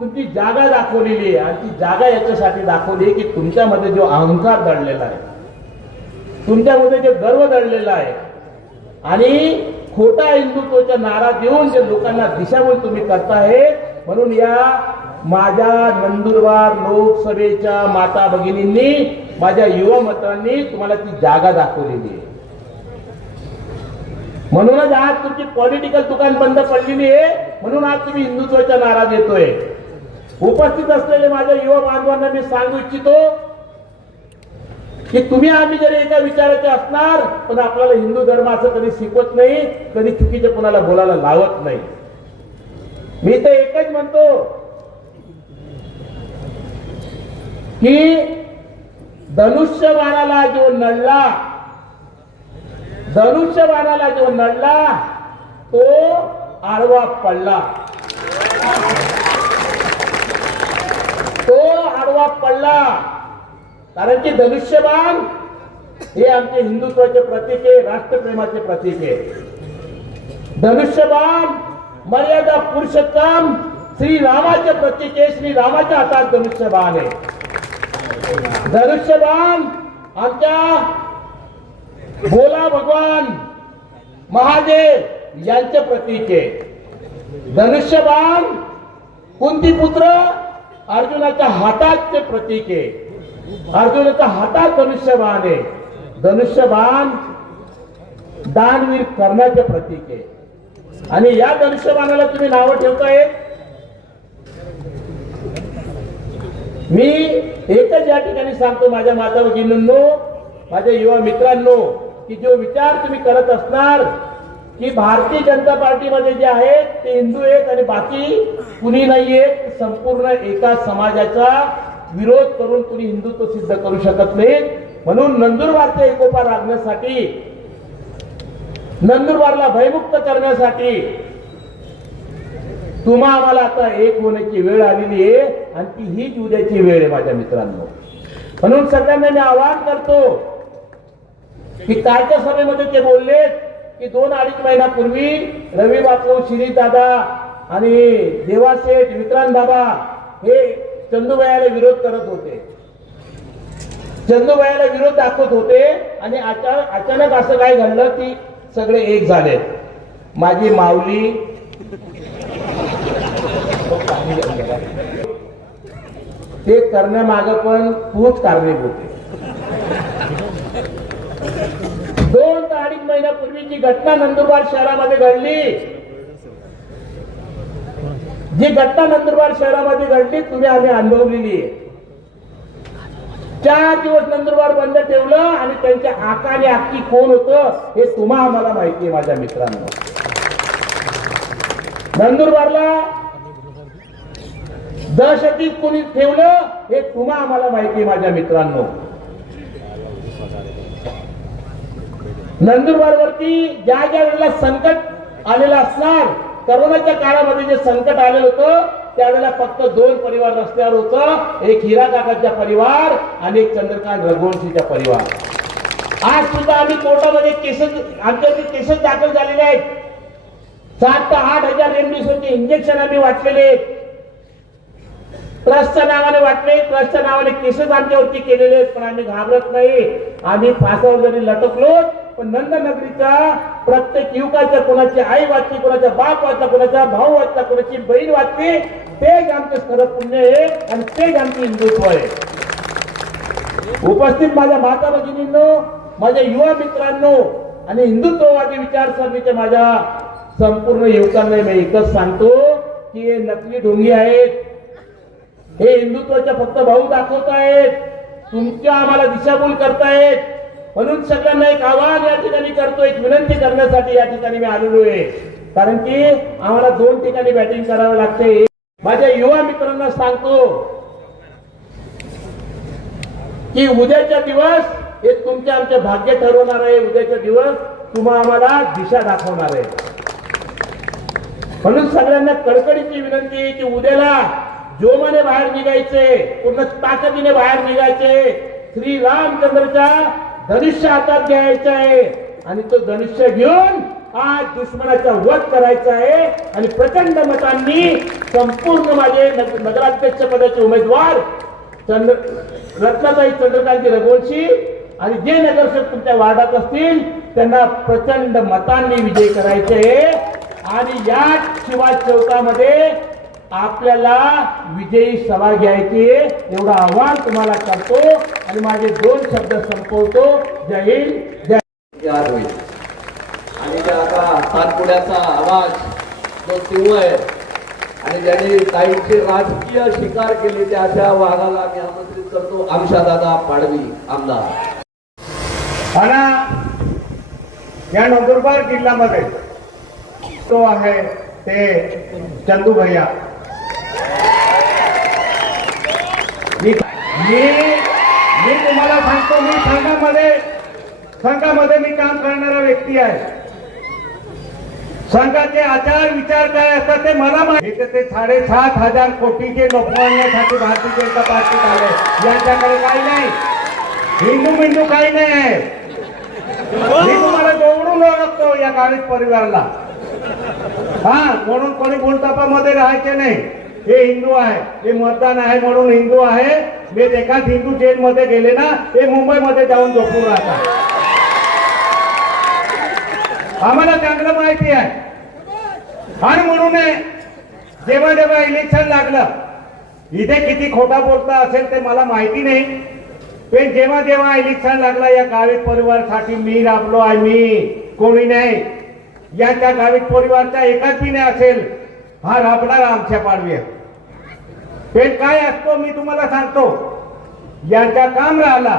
तुमची जागा दाखवलेली आहे. आणि ती जागा याच्यासाठी दाखवली की तुमच्यामध्ये जो अहंकार दडलेला आहे, तुमच्यामध्ये जो गर्व दडलेला आहे आणि खोटा हिंदुत्वाचा नारा देऊन जे लोकांना दिशाभूल तुम्ही करताय. म्हणून या माझ्या नंदुरबार लोकसभेच्या माता भगिनींनी माझ्या युवा मित्रांनी तुम्हाला ती जागा दाखवलेली आहे. म्हणूनच आज तुमची पॉलिटिकल दुकान बंद पडलेली आहे. म्हणून आज तुम्ही हिंदुत्वाचा नारा देतोय. उपस्थित असलेले माझ्या युवा बांधवांना मी सांगू इच्छितो की तुम्ही आम्ही जरी एका विचाराचे असणार पण आपल्याला हिंदू धर्म असं कधी शिकवत नाही, कधी चुकीचे कोणाला बोलायला लावत नाही. मी तर एकच म्हणतो की धनुष्यबाणाला जो नडला तो आडवा पडला. कारण की धनुष्यबाण हे आमचे हिंदुत्वाचे प्रतीक आहे, राष्ट्रप्रेमाचे प्रतीक आहे. धनुष्यबाण मर्यादा पुरुषोत्तम श्रीरामाचे प्रतीक आहे. श्रीरामाच्या हातात धनुष्यबाण आहे. धनुष्यबाण आमच्या भोला भगवान महादेव यांचे प्रतीक आहे। धनुष्यबाण कुंतीपुत्र अर्जुनाच्या हातात ते प्रतीक आहे। अर्जुनाच्या हातात धनुष्यबाण आहे। धनुष्यबाण दानवीर कर्णाचे प्रतीक आहे आणि या धनुष्यबाणाला तुम्ही नावं ठेवताय। मी एकच या ठिकाणी सांगतो माझ्या माता भगिनींनो, माझ्या युवा मित्रांनो, की जो विचार तुम्ही करत असणार की भारतीय जनता पार्टीमध्ये जे आहेत ते हिंदू आहेत आणि बाकी कुणी नाहीये, संपूर्ण एका समाजाचा विरोध करून कुणी हिंदुत्व सिद्ध करू शकत नाही। म्हणून नंदुरबारचा एकोपा राखण्यासाठी, नंदुरबारला भयमुक्त करण्यासाठी तुम्हा आम्हाला आता एक होण्याची वेळ आलेली आहे आणि ती हीच उद्याची वेळ आहे माझ्या मित्रांनो। म्हणून सगळ्यांना मी आवाहन करतो की कालच्या सभेमध्ये ते बोलले की 2-2.5 महिन्यापूर्वी रवी बापू, श्री दादा आणि देवासेठ, विक्रांत बाबा हे चंदूबाईला विरोध करत होते, चंदूबाईला विरोध दाखवत होते आणि अचानक असं काय घडलं की सगळे एक झाले। माझी माऊली ते करण्यामागे पण तूच कारणीभूत आहे। 2-2.5 महिन्यापूर्वी जी घटना नंदुरबार शहरामध्ये घडली, जी घटना नंदुरबार शहरामध्ये घडली तुम्ही आम्ही अनुभवलेली आहे। 4 दिवस नंदुरबार बंद ठेवलं आणि त्यांच्या आका आणि आक्की कोण होतं हे तुम्हा आम्हाला माहिती आहे माझ्या मित्रांनो। नंदुरबारला दहशतीत कोणी ठेवलं हे तुम्हा आम्हाला माहिती आहे माझ्या मित्रांनो। नंदुरबारवरती ज्या वेळेला संकट आलेलं असणार, करोनाच्या काळामध्ये जे संकट आलेलं होतं त्यावेळेला फक्त 2 परिवार रस्त्यावर होतं, एक हिरा काकाचा परिवार आणि एक चंद्रकांत रघुवंशीचा परिवार। आज सुद्धा आम्ही कोर्टामध्ये आमच्यावरती केसेस दाखल झालेले आहेत। 7 ते 8 हजार रेमडेसिवीरचे इंजेक्शन आम्ही वाटलेले आहेत, ट्रस्टच्या नावाने वाटले, ट्रस्टच्या नावाने केसेस आमच्यावरती केलेले आहेत, पण आम्ही घाबरत नाही। आम्ही फासावर जरी लटकलो पण नंदनगरीचा प्रत्येक युवकाच्या, कोणाची आई वाचली, कोणाचा बाप वाचला, कोणाचा भाऊ वाचला, कोणाची बहीण वाचली, तेच आमचं खरं पुण्य आहे आणि तेच आमचे हिंदुत्व आहे। उपस्थित माझ्या माता भगिनींनो, माझ्या युवा मित्रांनो आणि हिंदुत्ववादी विचारसरणीच्या माझ्या संपूर्ण युवकांना मी एकच सांगतो की हे नकली ढोंगी आहेत, हे हिंदुत्वाच्या फक्त भाऊ दाखवतायत, तुमच्या आम्हाला दिशाभूल करतायत। म्हणून सगळ्यांना एक आवाहन या ठिकाणी करतो, एक विनंती करण्यासाठी या ठिकाणी मी आलेलो आहे, कारण की आम्हाला 2 ठिकाणी बॅटिंग करावं लागते। माझ्या युवा मित्रांना सांगतो की उद्याचा दिवस हे तुमच्या आमचे भाग्य ठरवणार आहे, उद्याचा दिवस तुम्हा आम्हाला दिशा दाखवणार आहे। म्हणून सगळ्यांना कळकळीची विनंती आहे की उद्याला जोमाने बाहेर निघायचे, पूर्ण ताकदीने बाहेर निघायचे, श्री रामचंद्रच्या धनुष्य हातात घ्यायचं आहे आणि तो धनुष्य घेऊन आज दुश्मनाचा वध करायचा आहे आणि प्रचंड मतांनी संपूर्ण माझे नगराध्यक्ष पदाचे उमेदवार रत्नाताई चंद्रकांत रघुवंशी आणि जे नगरसेवक तुमच्या वार्डात असतील त्यांना प्रचंड मतांनी विजय करायचे आहे आणि या शिवाय चौकामध्ये आपल्याला विजयी सभा घ्यायची एवढं आव्हान तुम्हाला करतो आणि माझे 2 शब्द संपवतो। जय हिंद, जय याद होईल आणि त्या आता सातपुड्याचा आवाज जो तीव्र आहे आणि ज्यांनी काहींची राजकीय शिकार केली त्या अशा वाघाला मी आमंत्रित करतो, आमशादादा पाडवी आमदार। आणि या नंदुरबार जिल्ह्यामध्ये तो आहे ते चंदू भैया। मी तुम्हाला सांगतो, मी संघामध्ये मी काम करणारा व्यक्ती आहे। संघाचे आचार विचार काय असतात ते मला माहिती। ते 7,500 कोटीचे लोकमान्यासाठी भारतीय जनता पार्टीत आले, यांच्याकडे काही नाही, हिंदू काही नाही आहे। मी तुम्हाला जवळून ओळखतो या गाडीत परिवाराला, हा, म्हणून कोणी बोलतापामध्ये राहायचे नाही। हे हिंदू आहे, हे मतदान आहे म्हणून हिंदू आहे. मी एकाच हिंदू जेलमध्ये गेले ना, हे मुंबईमध्ये जाऊन झोपून राहतात. आम्हाला चांगलं माहिती आहे. आणि म्हणून जेव्हा जेव्हा इलेक्शन लागलं, इथे किती खोटा बोलता असेल ते मला माहिती नाही, पण जेव्हा जेव्हा इलेक्शन लागला या गावित परिवारासाठी मी राबलो आहे. मी कोणी नाही, या त्या गावित परिवारचा एकाच बी नाही असेल हा राबणारा आमच्या पाडवी आहे. पण काय असतो मी तुम्हाला सांगतो, यांच्या काम राहिला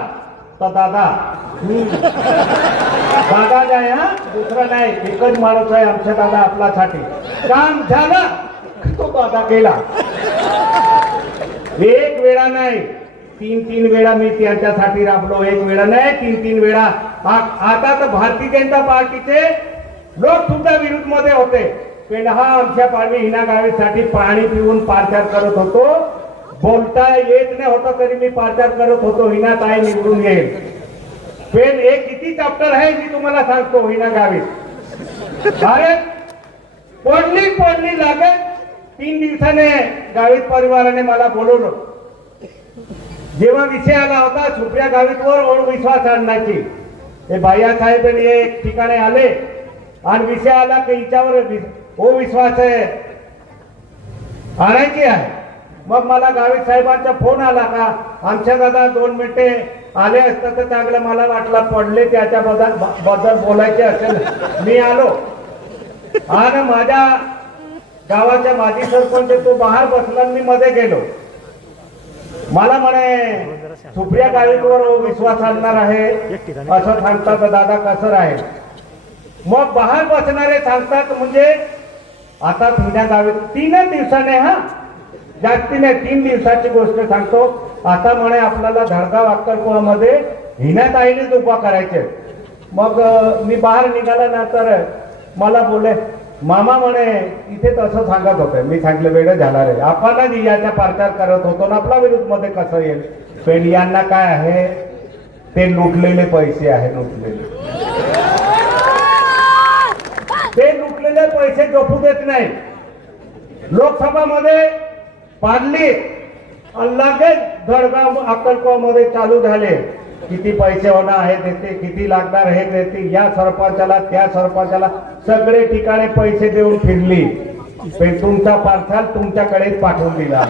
तर दादा दादा नाही, हा दुसरा नाही, एकच माणूस आहे आमच्या दादा आपल्यासाठी. काम झालं तो दादा केला. एक वेळा नाही, तीन वेळा मी त्यांच्यासाठी राबलो. एक वेळा नाही, तीन वेळा. आता तर भारतीय जनता पार्टीचे लोक सुद्धा विरोध मध्ये होते, पण हा आमच्या पाडवी हिना गावीसाठी पाणी पिऊन पारचार करत होतो. बोलता येत नाही होतं तरी मी पारचार करत होतो, हिना ताई निवडून येईल. पण एक किती चॅप्टर आहे मी तुम्हाला सांगतो. हिना गावीत अरे पडली लागत 3 दिवसाने गावित परिवाराने मला बोलवलं. जेव्हा विषय आला होता सुप्रिया गावितवर विश्वास आणण्याची, हे भैयासाहेब एक ठिकाणी आले आणि विषय आला की हिच्यावर विश्वास आहे आणायची आहे. मग मला गावित साहेबांचा फोन आला का आमच्या दादा 2 मिनिटे आले असतं तर चांगलं. मला वाटलं पडले त्याच्याबद्दल बोलायचे असेल. मी आलो आणि माझ्या गावाच्या माजी सरपंच तो बाहेर बसला, मी मध्ये गेलो. मला म्हणे सुप्रिया गावितवर विश्वास आणणार आहे असं सांगतात दादा, कसं राहील. मग बाहेर बसणारे सांगतात म्हणजे आता हिना गावित 3 दिवसाने, हा जास्ती नाही 3 दिवसाची गोष्ट सांगतो. आता म्हणे आपल्याला धडगाव अक्कलकोवामध्ये हिना ताईनेच उभा करायचे. मग मी बाहेर निघाल्यानंतर मला बोलले मामा म्हणे इथे तसं सांगत होते. मी सांगितलं वेळ झाला रे, आपण याचा प्रचार करत होतो ना, आपला विरोध मध्ये कसं येईल. पण यांना काय आहे, ते लुटलेले पैसे आहे. ते लुटलेले पैसे झोपू देत नाही. लोकसभामध्ये पाडली आणि लगेच धडगाव अक्कलकोवामध्ये चालू झाले. किती पैसे होणार आहे देते, किती लागणार हे देते, या सरपंचाला त्या सरपंचाला सगळे ठिकाणी पैसे देऊन फिरली. पण तुमचा पार्सल तुमच्याकडेच पाठवून दिला.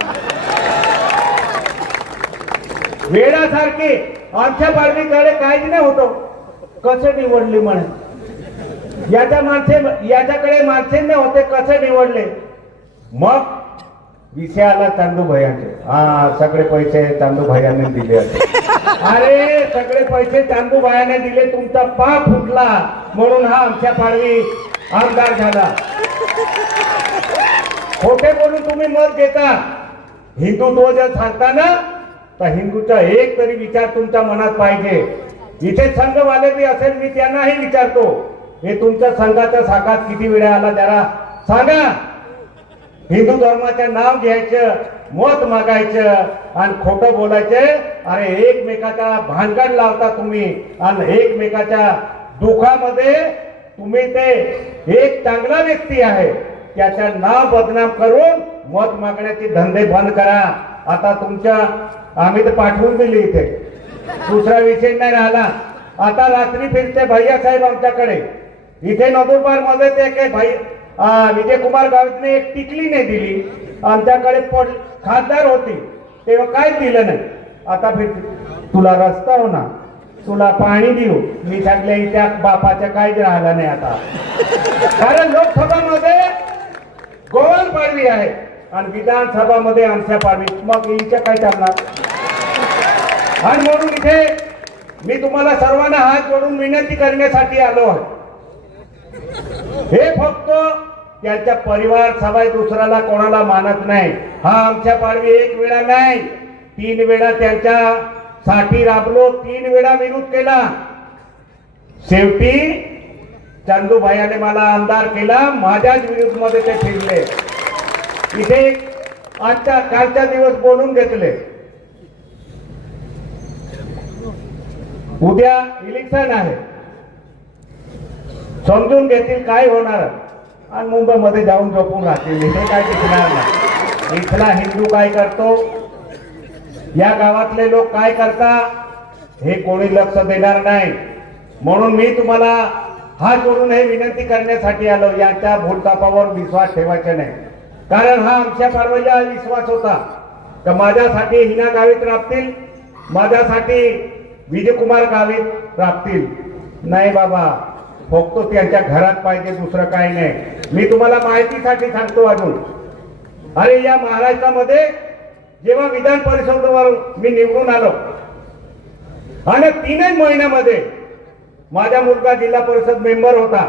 वेळासारखी आमच्या पाडवीकडे काहीच नाही होतो. कसे निवडली म्हणे, याच्याकडे माणसे नाही होते, कसे निवडले. मग विषय आला चांदू भैयांचे. हा सगळे पैसे चांदू भैयांनी दिले. अरे सगळे पैसे चांदू भैयाने दिले, तुमचा पाप फुटला म्हणून हा आमच्या पाडवी आमदार झाला. खोटे बोलून तुम्ही मत घेता. हिंदुत्व जर सांगता ना तर हिंदूचा एक तरी विचार तुमच्या मनात पाहिजे. इथे संघवाले बी असेल, मी त्यांनाही विचारतो, हे तुमच्या संघाच्या साखात किती वेळा आला जरा सांगा. हिंदू धर्माचं नाव घ्यायचं, मत मागायचं आणि खोटं बोलायचं. अरे एकमेकाचा भानगड लावता तुम्ही आणि एकमेकाच्या दुःखामध्ये तुम्ही ते एक चांगला व्यक्ती आहे त्याचं नाव बदनाम करून मत मागण्याचे धंदे बंद करा. आता तुमच्या आम्ही तर पाठवून दिली, इथे दुसरा विषय नाही राहिला. आता रात्री फिरते भैया साहेब आमच्याकडे. इथे नंदुरबार मध्ये ते काय विजयकुमार गावितने एक टिकली नाही दिली. आमच्याकडे खासदार होती तेव्हा काय दिलं नाही. आता तुला रस्ता हो ना, तुला पाणी देऊ. मी सांगले त्या बापाच्या काहीच राहिला नाही आता. कारण लोकसभामध्ये गोवाल पाडवी आहे आणि विधानसभामध्ये आमच्या पाडवी, मग हिच्या काय चालणार. आणि म्हणून इथे मी तुम्हाला सर्वांना हात जोडून विनंती करण्यासाठी आलो आहे. हे फक्त त्यांच्या परिवार सभा दुसऱ्याला कोणाला मानत नाही. हा आमच्या पाडवी एक वेळा नाही 3 वेळा त्यांच्यासाठी राबलो, 3 वेळा विरोध केला. शेवटी चंदूभाईने मला आमदार केला, माझ्याच विरोध मध्ये ते फिरले. इथे कालच्या दिवस बोलून घेतले. उद्या इलेक्शन आहे, समजून घेतील काय होणार आणि मुंबईमध्ये जाऊन झोपून राहतील. हे काय टिकणार नाही. इथला हिंदू काय करतो, या गावातले लोक काय करता, हे कोणी लक्ष देणार नाही. म्हणून मी तुम्हाला हात जोडून हे विनंती करण्यासाठी आलो, यांच्या भूलतापावर विश्वास ठेवायचा नाही. कारण हा आमच्या पाडवजा विश्वास होता का माझ्यासाठी हिना गावीत राबतील, माझ्यासाठी विजयकुमार गावीत राबतील. नाही बाबा, फक्त त्यांच्या घरात पाहिजे, दुसरं काही नाही. मी तुम्हाला माहितीसाठी सांगतो अजून, अरे या महाराष्ट्रामध्ये जेव्हा विधान परिषदेवर मी निवडून आलो आणि 3 महिन्यामध्ये माझा मुलगा जिल्हा परिषद मेंबर होता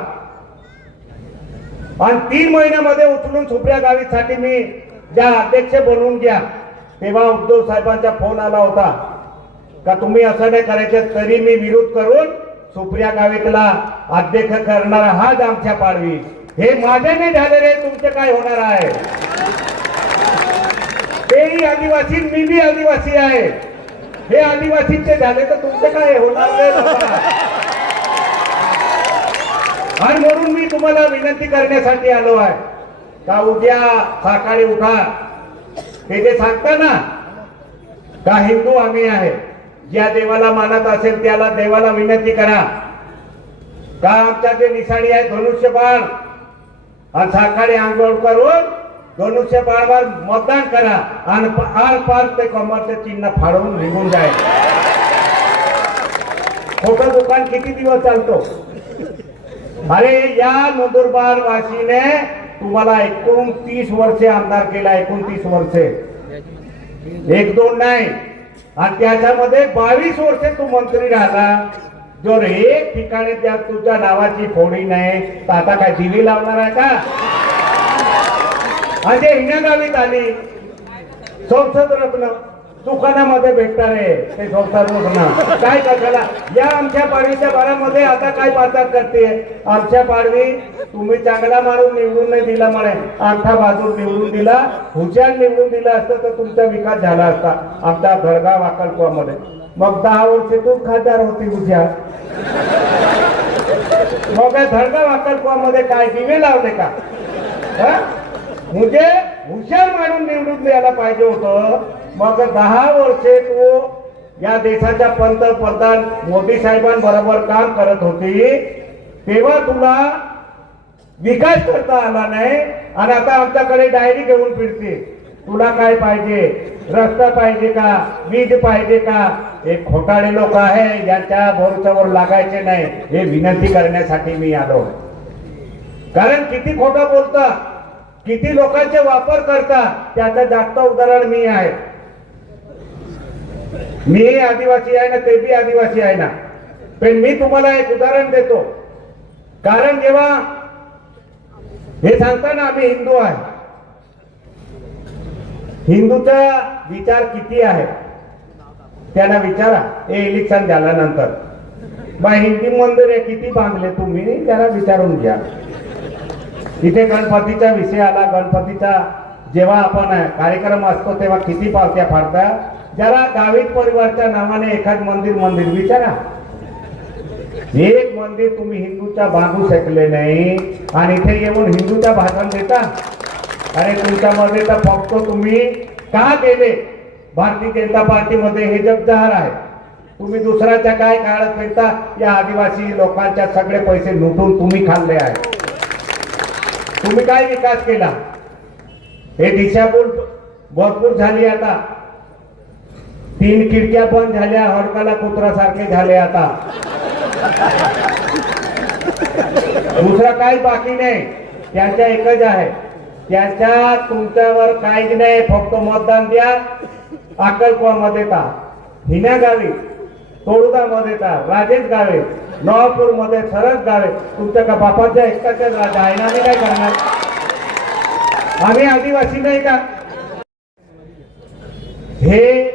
आणि 3 महिन्यामध्ये उचलून सुप्रिया गावीसाठी मी ज्या अध्यक्ष बनवून घ्या, तेव्हा उद्धव साहेबांचा फोन आला होता का तुम्ही असं नाही करायचं. तरी मी विरोध करून सुप्रिया गावितला अध्यक्ष करणारा हाच आमच्या पाडवी. हे माझ्याने झालेले, तुमचे काय होणार आहे. तेही आदिवासी, मी बी आदिवासी आहे. हे आदिवासीचे झाले तर तुमचे काय होणार नाही बाबा. आणि म्हणून मी तुम्हाला विनंती करण्यासाठी आलो आहे का उद्या सकाळी उठा, ते जे सांगता ना का हिंदू आम्ही आहे, ज्या देवाला मानत असेल त्याला देवाला विनंती करा का आमच्या जे निशाणी आहे धनुष्यबाण, आणि सकाळी आंघोळ करून धनुष्यबाणावर मतदान करा आणि आर पार ते कमरचे चिन्ह फाडून निघून जाईल. खोटं दुकान किती दिवस चालतो. अरे या नंदुरबार वासीने तुम्हाला 29 वर्षे आमदार केला, 29 वर्षे, 1-2 नाही. आणि त्याच्यामध्ये 22 वर्षे तू मंत्री राहिला. जर एक ठिकाणी त्या तुझ्या नावाची फोडी नाही तर आता काय दिवी लावणार आहे का. आणि हिना गावीत आली संसद रत्न दुकानामध्ये भेटणार आहे ते संसद रत्न काय करायला. या आमच्या पाडवीच्या बारामध्ये आता काय बाजार करते. आमच्या पाडवी तुम्ही चांगला मारून निवडून नाही दिला, म्हणे अंगठा बाजून निवडून दिला, हुशार निवडून दिला असतं तर तुमचा विकास झाला असता आमच्या धडगाव अक्कलकोटमध्ये. मग 10 वर्षे तूच खासदार होती हुशार. मग धडगाव अक्कलकोटमध्ये काय दिवे लावले का. म्हणजे हुशार मारून निवडून द्यायला पाहिजे होतं. मग 10 वर्षे तू या देशाच्या पंतप्रधान मोदी साहेबांबरोबर काम करत होती, तेव्हा तुला विकास करता आला नाही. आणि आता आमच्याकडे डायरी घेऊन फिरते. तुला काय पाहिजे, रस्ता पाहिजे का, वीज पाहिजे का. हे खोटाळे लोक आहे, यांच्या भरोशावर लागायचे नाही. हे विनंती करण्यासाठी मी आलो. कारण किती खोटं बोलता, किती लोकांचे वापर करता, त्याचं जास्त उदाहरण मी आहे. मी आदिवासी आहे ना, ते बी आदिवासी आहे ना. पण मी तुम्हाला एक उदाहरण देतो. कारण जेव्हा हे सांगताना आम्ही हिंदू आहे, हिंदूचा विचार किती आहे त्यांना विचारा. हे इलेक्शन झाल्यानंतर बा हिंदी मंदिर आहे किती बांधले तुम्ही, त्याला विचारून घ्या. इथे गणपतीचा विषय आला, गणपतीचा जेव्हा आपण कार्यक्रम असतो तेव्हा किती पावत्या फाडता. जरा गावित परिवारच्या नावाने एखाद मंदिर विचारा. एक मंदिर तुम्ही हिंदूच्या बांधू शकले नाही आणि इथे येऊन हिंदूच्या भाषण देता. अरे तुमच्यामध्ये तर फक्त तुम्ही का गेले भारतीय जनता पार्टीमध्ये हे जग जाहीर आहे. तुम्ही दुसऱ्याच्या काय काळात फिरता. या आदिवासी लोकांच्या सगळे पैसे लुटून तुम्ही खाल्ले आहे. तुम्ही काय विकास केला. हे दिशाभूल भरपूर झाली. आता 3 खिडक्या बंद झाल्या, हडकाला कुत्र्यासारखे झाले. आता दुसरा काही बाकी नाही. त्यांच्या एकच आहे, त्यांच्या तुमच्यावर काहीच नाही. फक्त मतदान द्या. अक्कलकोटमध्ये ता, हिना गावी, तोडुदा मध्ये ता, राजेश गावे, नवापूर मध्ये, सरस गावे. तुमच्या का बापाच्या एकटाच्या राजा आहे ना. आम्ही काय करणार. आम्ही आदिवासी नाही का. हे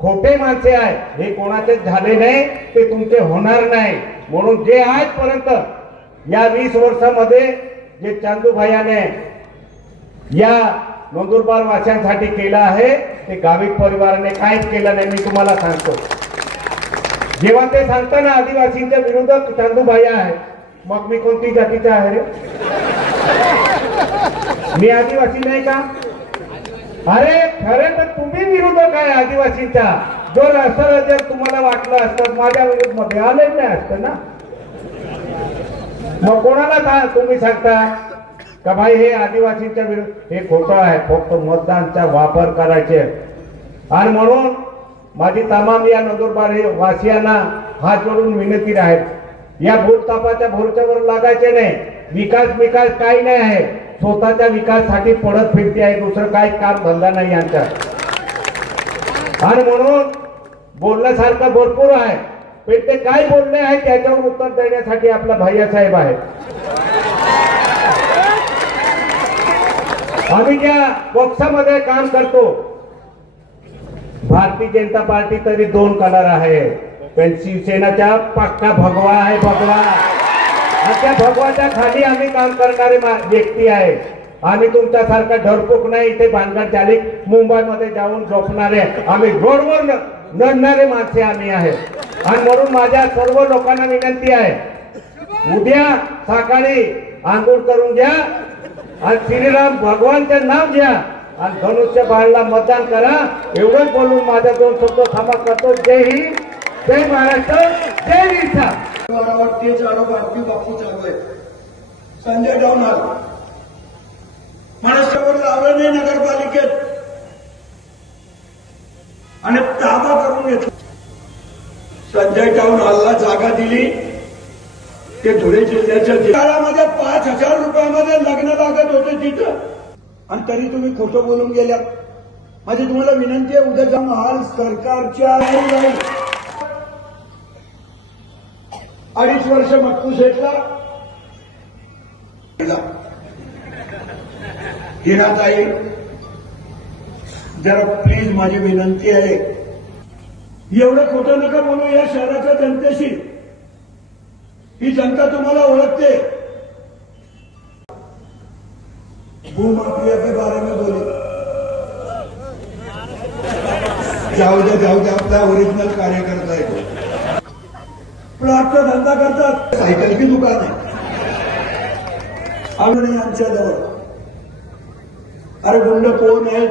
खोटे माणसे आहे. हे कोणाचे झाले नाही, ते तुमचे होणार नाही. म्हणून जे आजपर्यंत या 20 वर्षामध्ये जे चांदूभाईने या नंदुरबार वासियांसाठी केलं आहे ते गावित परिवाराने काहीच केलं नाही. मी तुम्हाला सांगतो. जेव्हा ते सांगताना आदिवासींच्या विरोधात चांदूभाई आहे, मग मी कोणती जातीचा आहे रे. मी आदिवासी नाही का. अरे खरे तर तुम्ही विरोधक आहे आदिवासींचा. जर असं जर तुम्हाला वाटलं असतं माझ्या विरोधामध्ये आलेच नाही असतं ना. मग कोणाला तुम्ही सांगता का भाई हे आदिवासींच्या विरोध, हे खोटं आहे. फक्त मतदानचा वापर करायचे. आणि म्हणून माझी तमाम या नंदुरबार वासियांना हात जोडून विनंती आहे, या भूलतापाच्या भोरच्यावर लागायचे नाही. विकास काही नाही आहे. स्वतःच्या विकासासाठी पडत फिरते आहे. दुसरं काही काम धंदा नाही यांचा. आणि म्हणून बोलण्यासारखं भरपूर आहे, पण ते काय बोलणे आहे त्याच्यावर उत्तर देण्यासाठी आपला भैयासाहेब आहे. आम्ही ज्या पक्षामध्ये काम करतो, भारतीय जनता पार्टी तरी 2 कलर आहे, पण शिवसेनाचा पक्का भगवा आहे. भगवा, त्या भगवाच्या खाली आम्ही काम करणारे व्यक्ती आहे. आम्ही तुमच्यासारखा ढरपूक नाही. इथे भानगड झाली मुंबईमध्ये जाऊन झोपणारे, आम्ही रोडवर लढणारे माणसे आम्ही आहे. आणि म्हणून माझ्या सर्व लोकांना विनंती आहे, उद्या सकाळी आंघोळ करून घ्या आणि श्रीराम भगवानचे नाव घ्या आणि धनुष्य बाळला मतदान करा. एवढंच बोलून माझ्या 2 शब्द क्षमा करतो. जय हिंद, जय महाराष्ट्र, जय विठा. तेच आरोप आणखी बापू चालू आहे. संजय डावणार महाराष्ट्रावर लावलं नाही नगरपालिकेत आणि ताबा करून घेतला. संजय टाऊन हॉलला जागा दिली, ते धुळे जिल्ह्याच्या काळामध्ये 5,000 रुपयामध्ये लग्न लागत होते तिथं, आणि तरी तुम्ही खोटं बोलून गेल्यात. माझी तुम्हाला विनंती आहे, उद्या जाऊन हॉल सरकारच्या 2.5 वर्ष मटकू शेटला हिराताई, जरा प्लीज माझी विनंती आहे, एवढं खोटं नका बोलू या शहराच्या जनतेशी. ही जनता तुम्हाला ओळखते. भूमाफिया के बारे में बोले, जाऊ द्या आपला ओरिजिनल कार्यकर्ता आहे. प्लॉटचा धंदा करतात, सायकल की दुकान आहे आम्ही आमच्याजवळ. अरे गुंड कोण आहेत,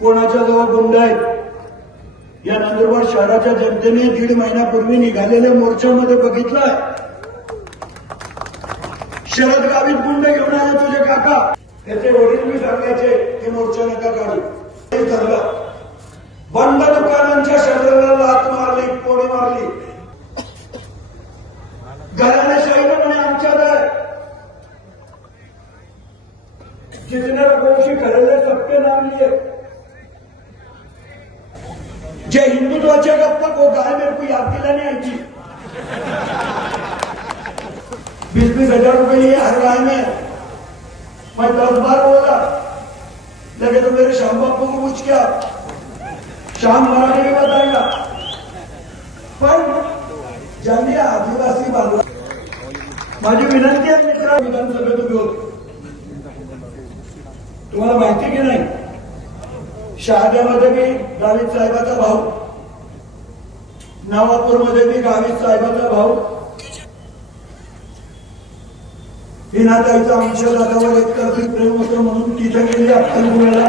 कोणाच्या जवळ गुंड आहेत? या नंदुरबार शहराच्या जनतेने 1.5 महिन्यापूर्वी निघालेल्या मोर्चामध्ये बघितलं. शरद गावीत गुंड घेऊन आले तुझे काका, त्याचे वडील मी सांगायचे की मोर्चा नका काढू. हे ठरलं. बंद दुकानांच्या शहराला लाथ मारली, कोणी मारली. घराण्याशाहीने म्हणे आमच्यात आहे. जितने लोगों से करेले सबके नाम लिए. जे हिंदुत्वाच्या गप्पा को गाय मेरे को याद दिलाने आई थी. 20-20 हजार रुपए लिए हर गाय में. मैं 10 बार बोला, लगे तो मेरे श्याम बापू को पूछ क्या, श्याम मराठी में बताएगा. पण ज्यांनी आदिवासी बांधला, माझी विनंती आहे मित्रा, विधानसभेत उभे होते. तुम्हाला माहिती की नाही, शहाद्यामध्ये मी गावित साहेबाचा भाऊ, नवापूरमध्ये मी गावित साहेबाचा भाऊ, हिनाताईचा अंशदादावर एकतर्फी प्रेम होतं म्हणून तिथे गेली अक्कलकुव्याला.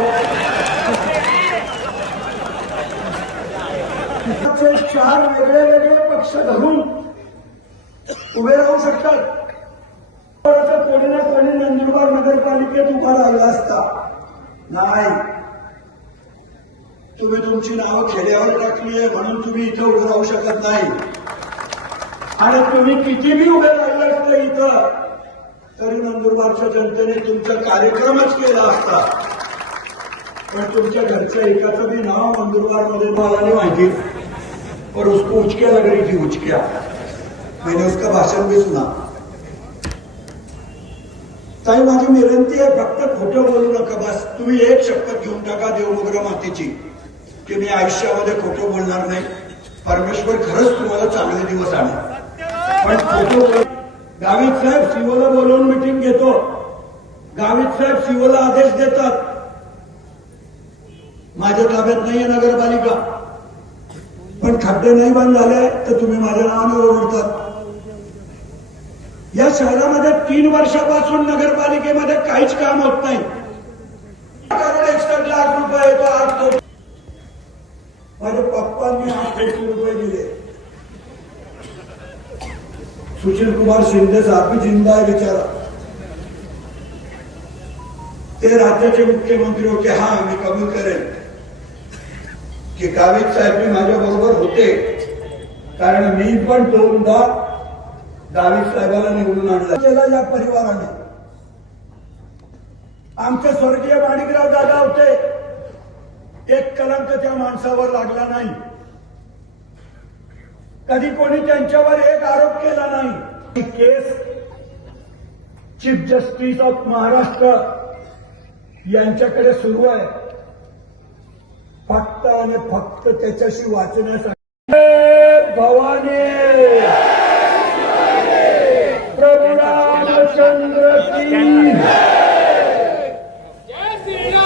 4 वेगळे पक्ष धरून उभे राहू शकतात. कोणी ना कोणी नंदुरबार नगरपालिकेत उभा राहिला असता. नाही, तुम्ही तुमची नावं खेड्यावर टाकली आहे म्हणून तुम्ही इथं उभे राहू शकत नाही. आणि तुम्ही कितीही उभे राहिले असते इथं, तरी नंदुरबारच्या जनतेने तुमचा कार्यक्रमच केला असता. पण तुमच्या घरच्या एकाचं भी नाव नंदुरबारमध्ये मला नाही माहिती, पर उसको उचक्या लग रही थी, उचक्या. मैंने उसका भाषण भी सुना. ताई माझी विनंती आहे, फक्त खोटं बोलू नका. बस तुम्ही एक शपथ घेऊन टाका देवमुद्रा मातेची की मी आयुष्यामध्ये खोटं बोलणार नाही. परमेश्वर खरंच तुम्हाला चांगले दिवस आणेल. पण खोटं गावित साहेब सीओला बोलवून मिटिंग घेतो. गावित साहेब सीओला आदेश देतात, माझ्या ताब्यात नाहीये नगरपालिका, पण खड्डे नाही बंद झाले तर तुम्ही माझ्या नावाने ओरडतात. या शहरामध्ये 3 वर्षापासून नगरपालिकेमध्ये काहीच काम होत नाही. करोड एक्स्ट्रा रुपये येतो 8 कोटी. माझ्या पप्पांनी 8 कोटी रुपये दिले. सुशील कुमार शिंदे साहेब भी जिंदा आहे बिचारा. ते राज्याचे मुख्यमंत्री होते. हा मी कबूल करेन की गावित साहेब माझ्या बरोबर होते, कारण मी पण 2दा गावित साहेबाला निवडून आणलं केला या परिवाराने. आमचे स्वर्गीय माणिकराव दादा होते. एक कलंक त्या माणसावर लागला नाही. कधी कोणी त्यांच्यावर एक आरोप केला नाही. ही केस चीफ जस्टिस ऑफ महाराष्ट्र यांच्याकडे सुरू आहे, फक्त आणि फक्त त्याच्याशी वाचण्यासाठी. भवानी प्रभू रामचंद्र की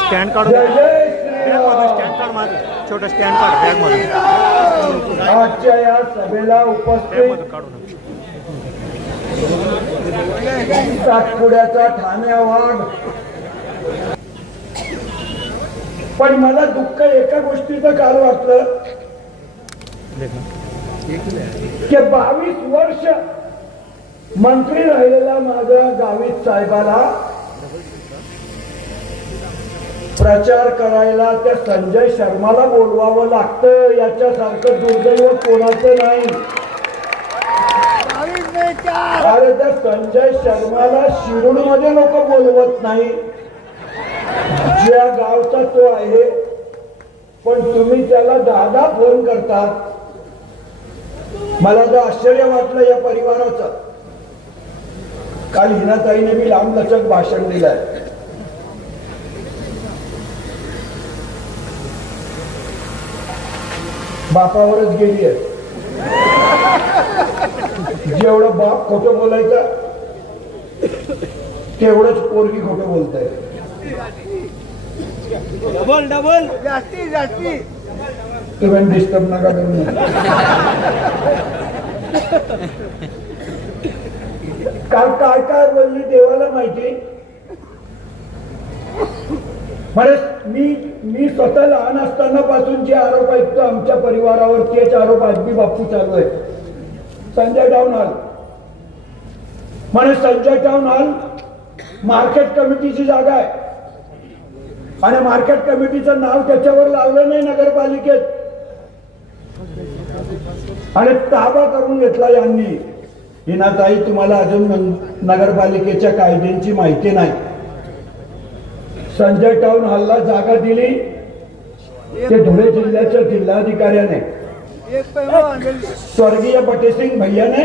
स्टँड काढून जय जय श्रीराम. स्टँड काढ माझं छोटं स्टँड काढ बॅग मधून आजच्या या सभेला उपस्थित काढून सातपुड्याचा ठाणे अवॉर्ड. पण मला दुःख एका गोष्टीचं काल वाटलं की 22 वर्ष मंत्री राहिलेला माझ्या गावित साहेबाला प्रचार करायला त्या संजय शर्माला बोलवावं लागतं. याच्यासारखं दुर्दैव कोणाचं नाही. अरे त्या संजय शर्माला शिरूरमध्ये लोक बोलवत नाही, ज्या गावचा तो आहे, पण तुम्ही त्याला दादा फोन करतात. मला तर आश्चर्य वाटलं या परिवाराचं. काल हिनाताईने बी लांबलचक भाषण दिलंय. बापावरच गेली आहे. जेवढं बाप खोटं बोलायचं तेवढंच पोरगी खोटं बोलताय. डबल डबल जास्ती जास्ती तुम्ही डिस्टर्ब नका करू. काल काय काय बोलली देवाला माहिती. मी स्वतः लहान असताना पासून जे आरोप ऐकतो आमच्या परिवारावर, तेच आरोप आज बी बापू चालू आहे. Sanjay town hall Sanjay town hall market कमिटीची जागा आहे, आणि मार्केट कमिटीचं नाव त्याच्यावर लावलं नाही नगरपालिकेत, आणि ताबा करून घेतला यांनी. हिनाताई, तुम्हाला अजून नगरपालिकेच्या कायद्यांची माहिती नाही. संजय टाउन हॉलला जागा दिली ते धुळे जिल्ह्याच्या जिल्हाधिकाऱ्याने, स्वर्गीय बटेसिंग भैयाने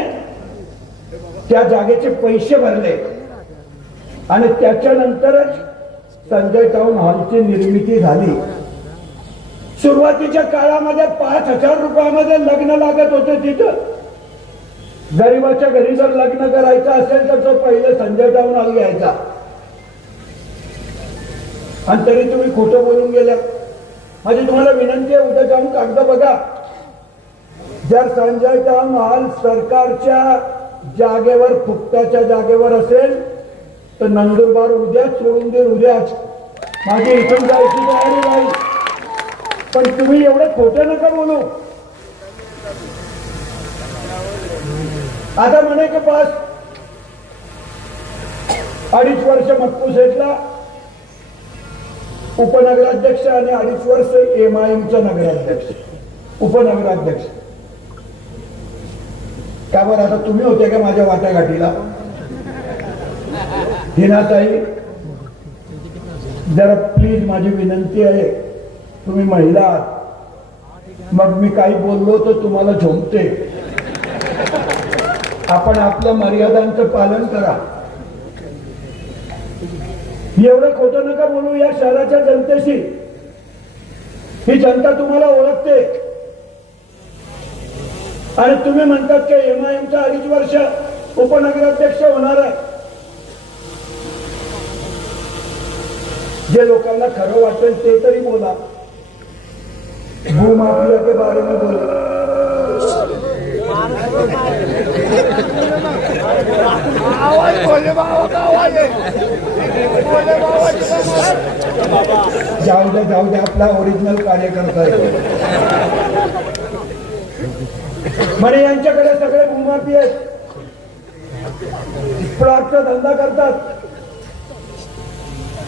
त्या जागेचे पैसे भरले, आणि त्याच्यानंतरच संजय टाउन हॉलची निर्मिती झाली. सुरुवातीच्या काळामध्ये 5,000 रुपयामध्ये लग्न लागत होते. तिथं गरीबाच्या घरी जर लग्न करायचं असेल तर तो पहिले संजय टाउन हॉल घ्यायचा, आणि तरी तुम्ही खोटं बोलून गेल्या. माझी तुम्हाला विनंती आहे, उद्या जाऊन कागद बघा. जर संजय टाउन हॉल सरकारच्या जागेवर, फुकटाच्या जागेवर असेल तर नंदुरबार उद्याच सोडून देईल. उद्याच माझी इथून जायची तयारी नाही, पण तुम्ही एवढं खोटं नका बोलू. आता म्हणे की पास 2.5 वर्ष मक्कू सेठला उपनगराध्यक्ष आणि 2.5 वर्ष MIMचा नगराध्यक्ष, उपनगराध्यक्ष. का बरं, आता तुम्ही होते का माझ्या वाटाघाटीला? हिनाताई, जरा प्लीज माझी विनंती आहे, तुम्ही महिला आहात, मग मी काही बोललो तर तुम्हाला झोंबते. आपण आपल्या मर्यादांचं पालन करा. एवढं खोटं नका बोलू या शहराच्या जनतेशी. ही जनता तुम्हाला ओळखते, आणि तुम्ही म्हणतात की MIMचा 2.5 वर्ष उपनगराध्यक्ष होणार आहे. जे लोकांना खरं वाटेल ते तरी बोला. भूमाफिया के बारे में बोला. जाऊ द्या आपला ओरिजिनल कार्यकर्ता आहे. म्हणे यांच्याकडे सगळे भूमाफी आहेत, प्लॉटचा धंदा करतात.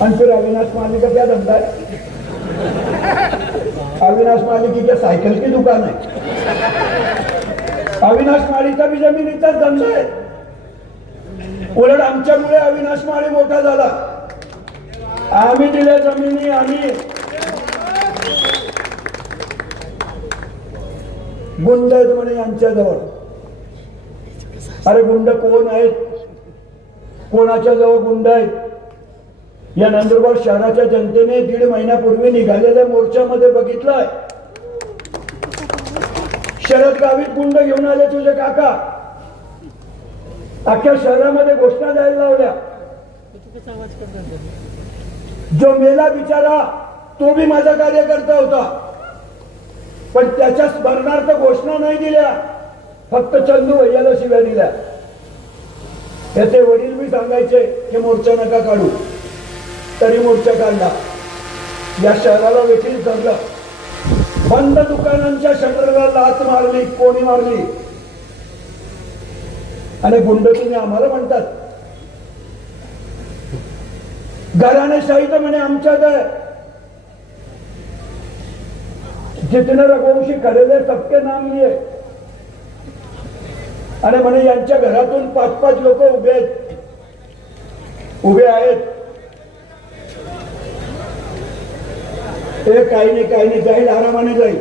आणि फिर अविनाश माली का क्या धंदा है? अविनाश माली की क्या सायकल की दुकान है? अविनाश माळीचा भी जमिनीचाच धंदा आहे. उलट आमच्यामुळे अविनाश माळी मोठा झाला. आम्ही दिल्या जमिनी, आम्ही गुंड आहेत म्हणे यांच्याजवळ. अरे गुंड कोण आहेत? कोणाच्या जवळ गुंड आहेत? या नंदुरबार शहराच्या जनतेने 1.5 महिन्यापूर्वी निघालेल्या मोर्चामध्ये बघितलंय. शरद गावित गुंड घेऊन आले तुझे काका. अख्ख्या शहरामध्ये घोषणा द्यायला लावल्या. जो मेला बिचारा तो भी माझा कार्यकर्ता होता, पण त्याच्या स्मरणार्थ घोषणा नाही दिल्या, फक्त चंदू भैयाला शिव्या दिल्या. त्याचे वडील बी सांगायचे की मोर्चा नका काढू, तरी मोर्चा काढला. या शहराला वेठीस धरलं. बंद दुकानांच्या शटरला लाथ मारली. कोणी मारली? आणि गुंड तुम्ही आम्हाला म्हणतात. घराणेशाही तर म्हणे आमच्यात आहे. जितने रघुवंशी खरेदे सबके नाम लिए. आणि म्हणे यांच्या घरातून 5-5 लोक उभे आहेत. काही नाही जाईल, आरामाने जाईल.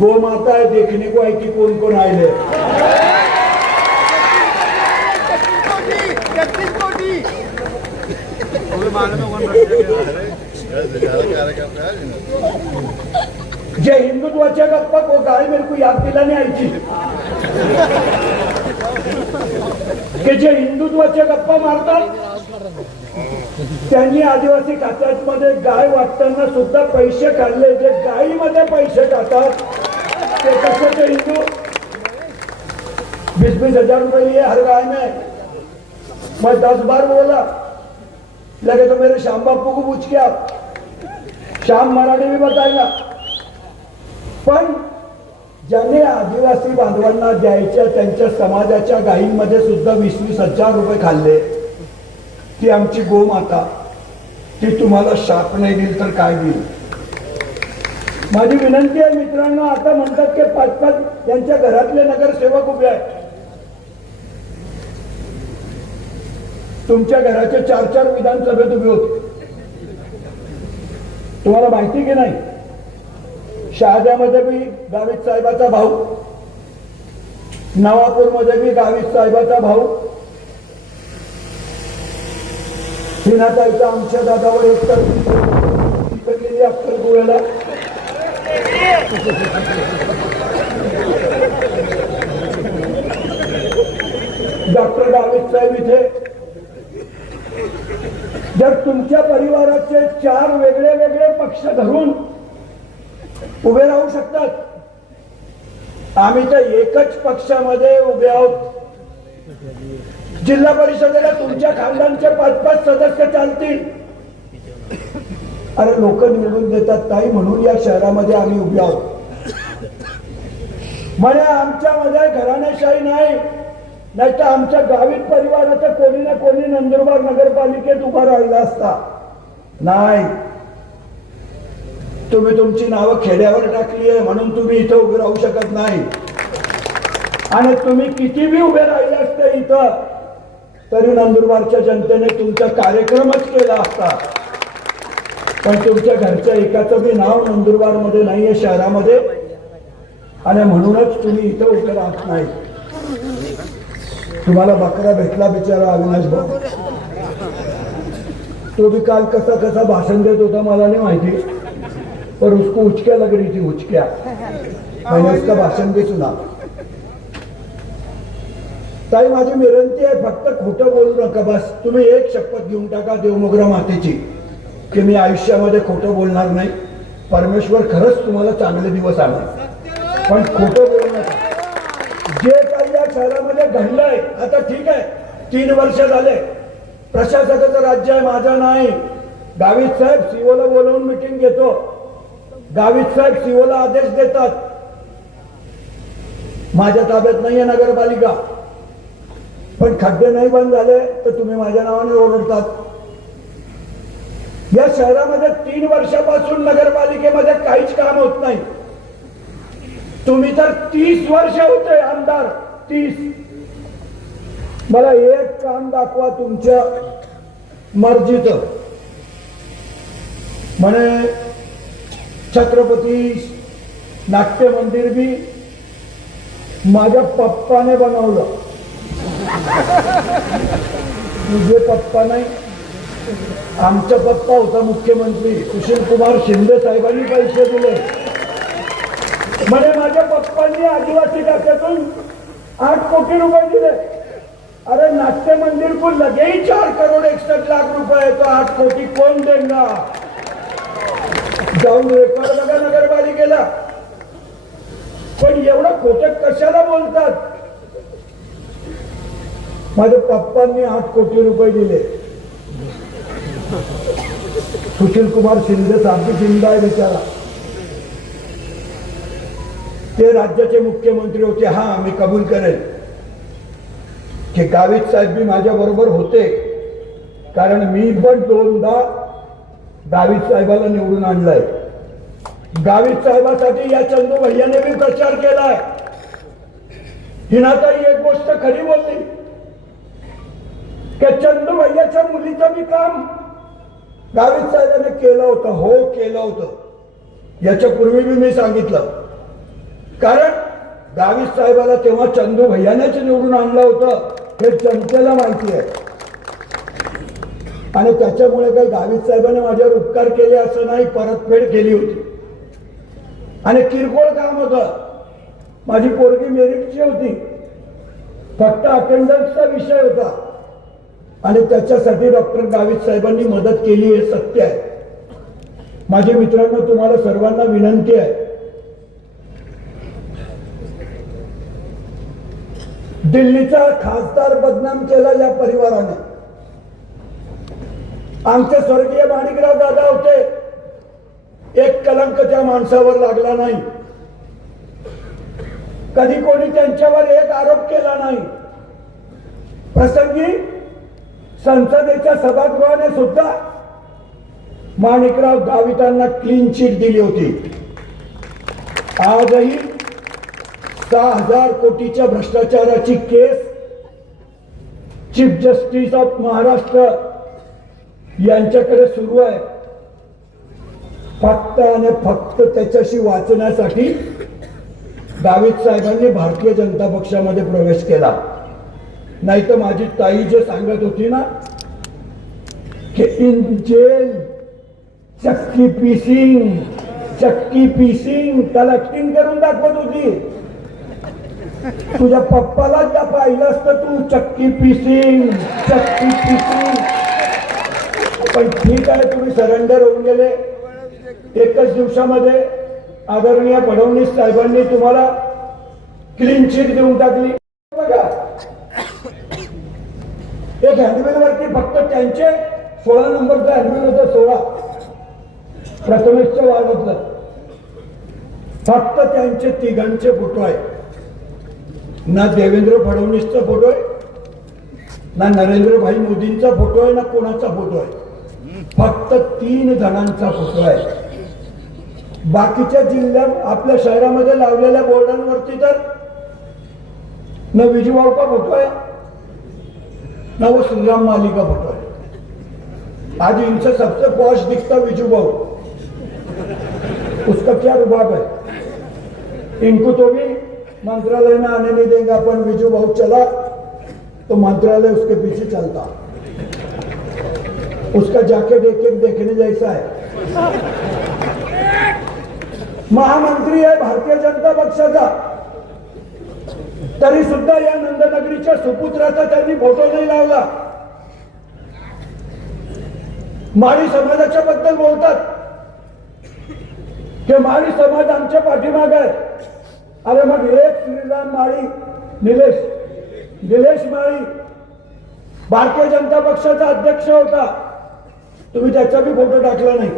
गोमाता है, देखने को आई कि कौन कौन आए. जे हिंदुत्वाच्या गप्पा को गाड़ी मेरे को याद दिलाने आयची की जे हिंदुत्वाच्या गप्पा मारतात त्यांनी आदिवासी खात्यामध्ये गाय वाटताना सुद्धा पैसे खाल्ले. जे गायीमध्ये पैसे खातात ते कशाचे हिंदू? 20-20 हजार रुपये लिए हर गाय में. मैं 10 बार बोला, लगे तो मेरे श्याम बापू को पूछ के आप. श्याम मराठी भी बताएगा. पण ज्याने आदिवासी बांधवांना द्यायच्या त्यांच्या समाजाच्या गायींमध्ये सुद्धा 20-20 हजार रुपये खाल्ले, ती आमची गोमाता, ती तुम्हाला शाप नाही दिली तर काय देईल? माझी विनंती आहे मित्रांनो, आता म्हणतात की 5-5 यांच्या घरातले नगरसेवक उभे आहेत. तुमच्या घराचे 4-4 विधानसभेत उभे होते. तुम्हाला माहिती की नाही? शहाद्यामध्ये बी गावित साहेबाचा भाऊ, नवापूरमध्ये बी गावित साहेबाचा भाऊ, हिनाताईचा आमच्या दादावर एकतर गेली अख्तर गोव्याला. डॉक्टर गावित साहेब इथे. जर तुमच्या परिवाराचे 4 वेगळे वेगळे पक्ष धरून उभे राहू शकतात, आम्ही तर एकच पक्षामध्ये उभे आहोत. जिल्हा परिषदेला तुमच्या खानदानचे 5-5 सदस्य चालतील. अरे लोक निवडून देतात ताई, म्हणून या शहरामध्ये आम्ही उभे आहोत. म्हणे आमच्यामध्ये घराणेशाही नाही, नाहीतर आमच्या गावित परिवाराचं कोणी ना कोणी नंदुरबार नगरपालिकेत उभा राहिला असता. नाही, तुम्ही तुमची नावं खेड्यावर टाकली आहे म्हणून तुम्ही इथं उभे राहू शकत नाही. आणि तुम्ही किती बी उभे राहिले असते इथं, तरी नंदुरबारच्या जनतेने तुमचा कार्यक्रमच केला असता. पण तुमच्या घरच्या एकाचं बी नाव नंदुरबार मध्ये नाहीये शहरामध्ये, आणि म्हणूनच तुम्ही इथं उभे राहत नाही. तुम्हाला बकरा भेटला बिचारा अविनाश भाऊ. तो भी काल कसा भाषण देत होता मला नाही माहिती, पर उसको उचक्या लग रही थी, उचक्या. मैंने उसका भाषण भी सुना. ताई माझी विनंती आहे, फक्त खोटं बोलू नका. बस तुम्ही एक शपथ घेऊन टाका देवमोगरा मातेची की मी आयुष्यामध्ये खोटं बोलणार नाही. परमेश्वर खरंच तुम्हाला चांगले दिवस आणणार, पण खोटं बोलू नका. जे काही या शहरामध्ये घडलंय. आता ठीक आहे, 3 वर्ष झाले, प्रशासकाचं राज्य आहे, माझं नाही. गावित साहेब सीओला बोलवून मिटिंग घेतो, गावित साहेब सीओला आदेश देतात. माझ्या ताब्यात नाहीये नगरपालिका, पण खड्डे नाही बंद झाले तर तुम्ही माझ्या नावाने ओरडतात. या शहरामध्ये 3 वर्षापासून नगरपालिकेमध्ये काहीच काम होत नाही. तुम्ही तर 30 वर्ष होते आमदार, 30. मला एक काम दाखवा तुमच्या मर्जीचं. म्हणे छत्रपती नाट्य मंदिर बी माझ्या पप्पाने बनवलं. तुझे पप्पा नाही, आमचा पप्पा होता मुख्यमंत्री सुशील कुमार शिंदे साहेबांनी पैसे दिले. म्हणे माझ्या पप्पांनी आदिवासी खात्यातून 8 कोटी रुपये दिले. अरे नाट्य मंदिर को लगे ही 4 करोड़ 61 लाख रुपए, तो 8 कोटी कौन देगा? जाऊन रेकॉर्ड बघा नगरपालिकेला. पण एवढं खोटं कशाला बोलतात? माझ्या पप्पांनी 8 कोटी रुपये दिले. सुशील कुमार शिंदे साहेब जिंदा आहे बिचारा, ते राज्याचे मुख्यमंत्री होते. हा, मी कबूल करेन की गावित साहेब बी माझ्या बरोबर होते, कारण मी पण 2दा गावित साहेबाला निवडून आणलाय. गावित साहेबासाठी या चंदू भैयाने बी प्रचार केलाय. हिनाताई एक गोष्ट खरी बोलली की चंदू भैयाच्या मुलीचं बी काम गावित साहेबांनी केलं होतं. हो, केलं होतं. याच्या पूर्वी बी मी सांगितलं, कारण गावित साहेबाला तेव्हा चंदू भैयानेच निवडून आणलं होतं हे जनतेला माहिती आहे. आणि त्याच्यामुळे काही गावित साहेबांनी माझ्यावर उपकार केले असं नाही, परतफेड केली होती. आणि किरकोळ काम होतं. माझी पोरगी मेरिटची होती, फक्त अटेंडन्सचा विषय होता, आणि त्याच्यासाठी डॉक्टर गावित साहेबांनी मदत केली हे सत्य आहे. माझ्या मित्रांनो, तुम्हाला सर्वांना विनंती आहे, दिल्लीचा खासदार बदनाम केला या परिवाराने. आमचे स्वर्गीय माणिकराव दादा होते, एक कलंक त्या माणसावर लागला नाही. कधी कोणी त्यांच्यावर एक आरोप केला नाही. प्रसंगी संसदेच्या सभागृहाने सुद्धा माणिकराव गावितांना क्लीन चिट दिली होती. आजही 6,000 कोटीच्या भ्रष्टाचाराची केस चीफ जस्टिस ऑफ महाराष्ट्र यांच्याकडे सुरू आहे. फक्त आणि फक्त त्याच्याशी वाचण्यासाठी गावित साहेबांनी भारतीय जनता पक्षामध्ये प्रवेश केला. नाही तर माझी ताई जे सांगत होती ना की इन जेल चक्की पीसिंग कलेक्टिंग करून दाखवत होती. तुझ्या पप्पाला त्या पाहिलं असतं तू चक्की पीसिंग. पण ठीक आहे, तुम्ही सरेंडर होऊन गेले. एकच दिवसामध्ये आदरणीय फडणवीस साहेबांनी तुम्हाला क्लीन चिट देऊन टाकली. बघा, एक हँडबिल वरती फक्त त्यांचे 16 नंबरचं हँडबिल होतं, 16 प्रथमेशच्या वार्डातलं. फक्त त्यांचे तिघांचे फोटो आहे. ना देवेंद्र फडणवीसचा फोटो आहे, ना नरेंद्रभाई मोदींचा फोटो आहे, ना कोणाचा फोटो आहे. फक्त 3 जणांचा फोटो आहे. बाकीच्या जिल्ह्यात आपल्या शहरामध्ये लावलेल्या बोर्डांवरती तर न विजूभाऊ का फोटो है, न वो श्रीराम माली का फोटो है. आज इनसे सबसे पॉश दिखता विजूभाऊ, उसका क्या रुबाब है. इनको तो भी मंत्रालय में आने नहीं देंगे अपन. विजूभाऊ चला तो मंत्रालय उसके पीछे चलता. उसका जैकेट एक देखने जैसा है. महामंत्री आहे भारतीय जनता पक्षाचा, तरी सुद्धा या नंदनगरीच्या सुपुत्राचा त्यांनी फोटो नाही लावला. माळी समाजाच्या बद्दल बोलतात की माळी समाज आमच्या पाठीमागे आहे. अरे मग एक श्रीराम माळी निलेश निलेश माळी भारतीय जनता पक्षाचा अध्यक्ष होता, तुम्ही त्याचा बी फोटो टाकला नाही,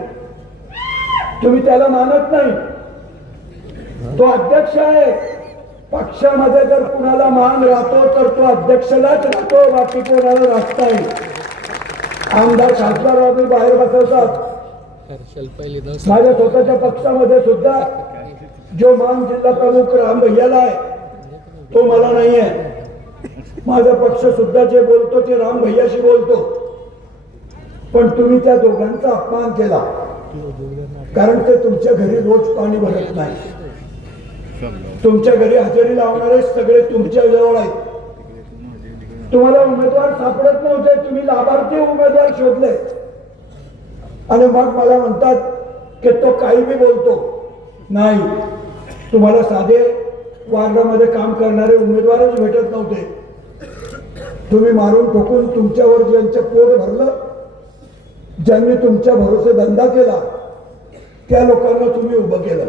तुम्ही त्याला मानत नाही. तो अध्यक्ष आहे. पक्षामध्ये जर कुणाला मान राहतो तर तो अध्यक्षालाच राहतो, बाकी कोणाला राहत नाही. आमदार खासदार बाहेर बसवतात. माझ्या स्वतःच्या पक्षामध्ये सुद्धा जो मान जिल्हा प्रमुख राम भैयाला आहे तो मला नाही आहे. माझा पक्ष सुद्धा जे बोलतो ते राम भैयाशी बोलतो. पण तुम्ही त्या दोघांचा अपमान केला, कारण ते तुमच्या घरी रोज पाणी भरत नाही. तुमच्या घरी हजेरी लावणारे सगळे तुमच्या जवळ आहेत. तुम्हाला उमेदवार सापडत नव्हते, तुम्ही लाभार्थी उमेदवार शोधले आणि मग मला म्हणतात की तो काही बी बोलतो. नाही, तुम्हाला साधे वार्डामध्ये काम करणारे उमेदवारच भेटत नव्हते. तुम्ही मारून ठोकून तुमच्यावर ज्यांचं पोट भरलं, ज्यांनी तुमच्या भरोसे धंदा केला, त्या लोकांना तुम्ही उभं केलं.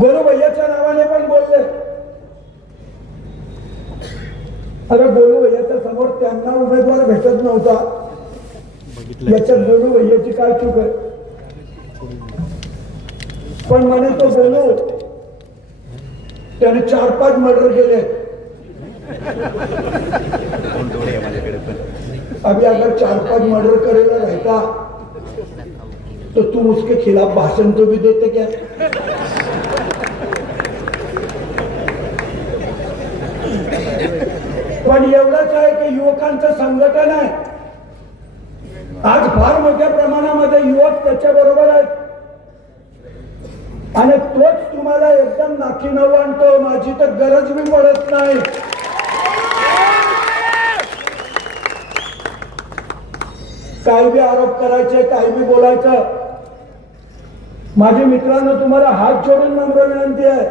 गोलू भैयाच्या नावाने पण बोलले. अरे गोलू भैयाच्या समोर त्यांना उमेदवार भेटत नव्हता, याच्यात गोलू भैयाची काय चूक आहे? पण म्हणे तो गोलू त्याने 4-5 मर्डर केले. अभी अगर 4-5 मर्डर करेगा रहता तो तुम उसके खिलाफ भाषण तो भी देते क्या? पण एवढंच आहे की युवकांचं संघटन आहे. आज फार मोठ्या प्रमाणामध्ये युवक त्याच्या बरोबर आहेत आणि तोच तुम्हाला एकदम नाकी नऊ आणतो. माझी तर गरज बी पडत नाही. काही बी आरोप करायचे, काही बी बोलायचं. माझे मित्रांनो, तुम्हाला हात जोडून नम्र विनंती आहे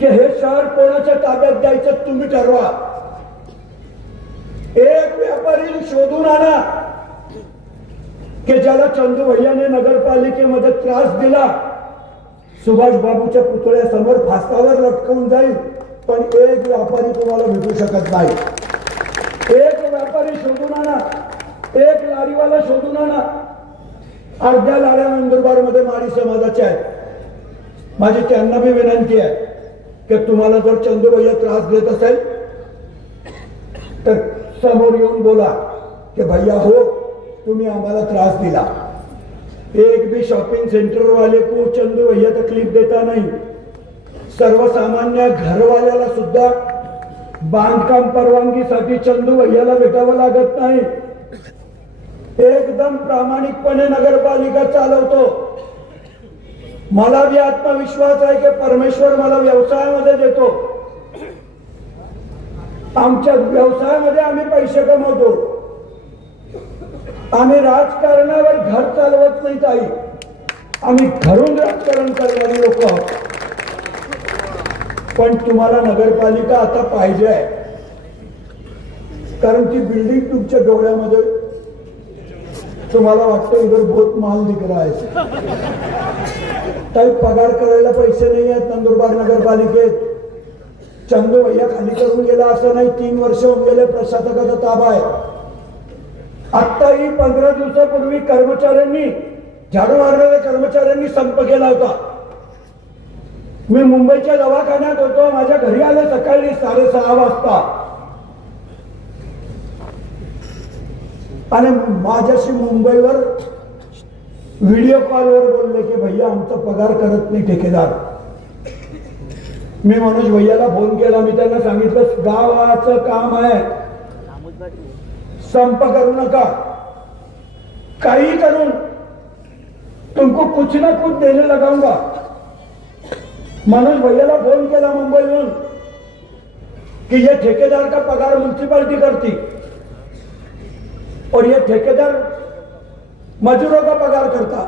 की हे शहर कोणाच्या ताब्यात द्यायचं तुम्ही ठरवा. एक व्यापारी शोधून आणा की ज्याला चंदू भैयाने नगरपालिकेमध्ये त्रास दिला. सुभाष बाबूच्या पुतळ्यासमोर फासावर लटकवून जाईल, पण एक व्यापारी तुम्हाला भेटू शकत नाही. एक व्यापारी शोधून आणा, एक लारीवाला शोधून आणा. अर्ध्या लाड्या नंदुरबार मध्ये माळी समाजाच्या आहेत. माझी त्यांना बी विनंती आहे की तुम्हाला जर चंदू भैया त्रास देत असेल तर समोर येऊन बोला की भैया हो, तुम्ही आम्हाला त्रास दिला. एक भी शॉपिंग सेंटर वाले को चंदू भैया तकलीफ देता नहीं. सर्वसामान्य घरवाल्याला सुद्धा बांधकाम परवानगीसाठी चंदू भैयाला भेटावं लागत नाही. एकदम प्रामाणिकपणे नगरपालिका चालवतो. मला भी आत्मविश्वास आहे की परमेश्वर मला व्यवसायामध्ये देतो. आमच्या व्यवसायामध्ये आम्ही पैसे कमवतो. आम्ही राजकारणावर घर चालवत नाही ताई, आम्ही घरून राजकारण करणारी लोक आहोत. पण तुम्हाला नगरपालिका आता पाहिजे आहे, कारण ती बिल्डिंग तुमच्या डोळ्यामध्ये, तुम्हाला वाटतं इधर बहुत माल दिख रहा है. काही पगार करायला पैसे नाही आहेत नंदुरबार नगरपालिकेत. चंदू भैया खाली करून गेला असं नाही. 3 वर्ष होऊन गेले प्रशासकाचा ताबा आहे. आत्ताही 15 दिवसापूर्वी कर्मचाऱ्यांनी, झाडू मारणाऱ्या कर्मचाऱ्यांनी संप केला होता. मी मुंबईच्या दवाखान्यात होतो. माझ्या घरी आले सकाळी 6:30 वाजता आणि माझ्याशी मुंबईवर व्हिडिओ कॉलवर बोलले की भैया आमचा पगार करत नाही ठेकेदार. मी मनोज भैयाला फोन केला. मी त्यांना सांगितलं गावाचं काम आहे, संप करू नका. काही करून तुमको कुछ ना कुछ देने लगाऊंगा. मनोज भैयाला फोन केला मुंबईहून कि ये ठेकेदार का पगार म्युनिसिपालिटी करती और ये ठेकेदार मजदूरों का पगार करता.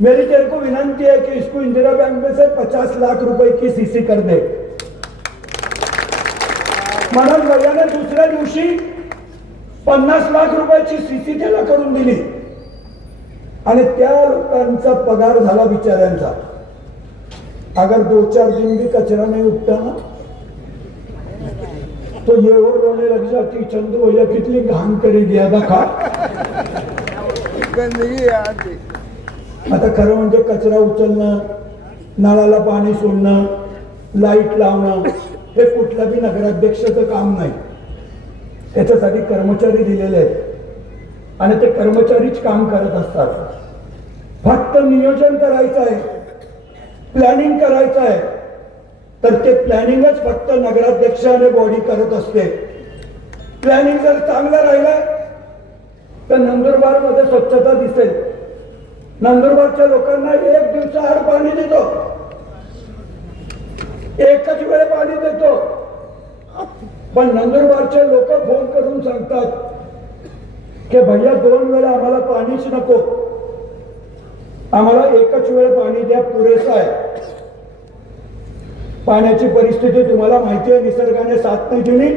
मेरी तेरे को विनंती है कि इसको इंदिरा बैंक में से 50 लाख रुपए की सीसी कर दे. मनोज भैयाने दुसऱ्या दिवशी 50 लाख रुपयाची सीसी त्याला करून दिली आणि त्या लोकांचा पगार झाला बिचाऱ्यांचा. अगर 2-4 दिन भी कचरा नहीं उठता ना तो येवर रोने लग जाती चंदू भैया कितनी घाण करी दिया दाखा. आता खरं म्हणजे कचरा उचलणं, नळाला पाणी सोडणं, लाईट लावणं हे कुठल्या बी नगराध्यक्षाचं काम नाही. त्याच्यासाठी कर्मचारी दिलेले आहेत आणि ते कर्मचारीच काम करत असतात. फक्त नियोजन करायचं आहे, प्लॅनिंग करायचं आहे, तर ते प्लॅनिंगच फक्त नगराध्यक्ष आणि बॉडी करत असते. प्लॅनिंग जर चांगलं राहिलं तर नंदुरबार मध्ये स्वच्छता दिसेल. नंदुरबारच्या लोकांना एक दिवसाआड पाणी देतो, एकच वेळ पाणी देतो. पण नंदुरबारचे लोक फोन करून सांगतात की भैया 2 वेळा आम्हाला पाणीच नको, आम्हाला एकच वेळ पाणी द्या, पुरेसं आहे. पाण्याची परिस्थिती तुम्हाला माहिती आहे, निसर्गाने साथ नाही दिली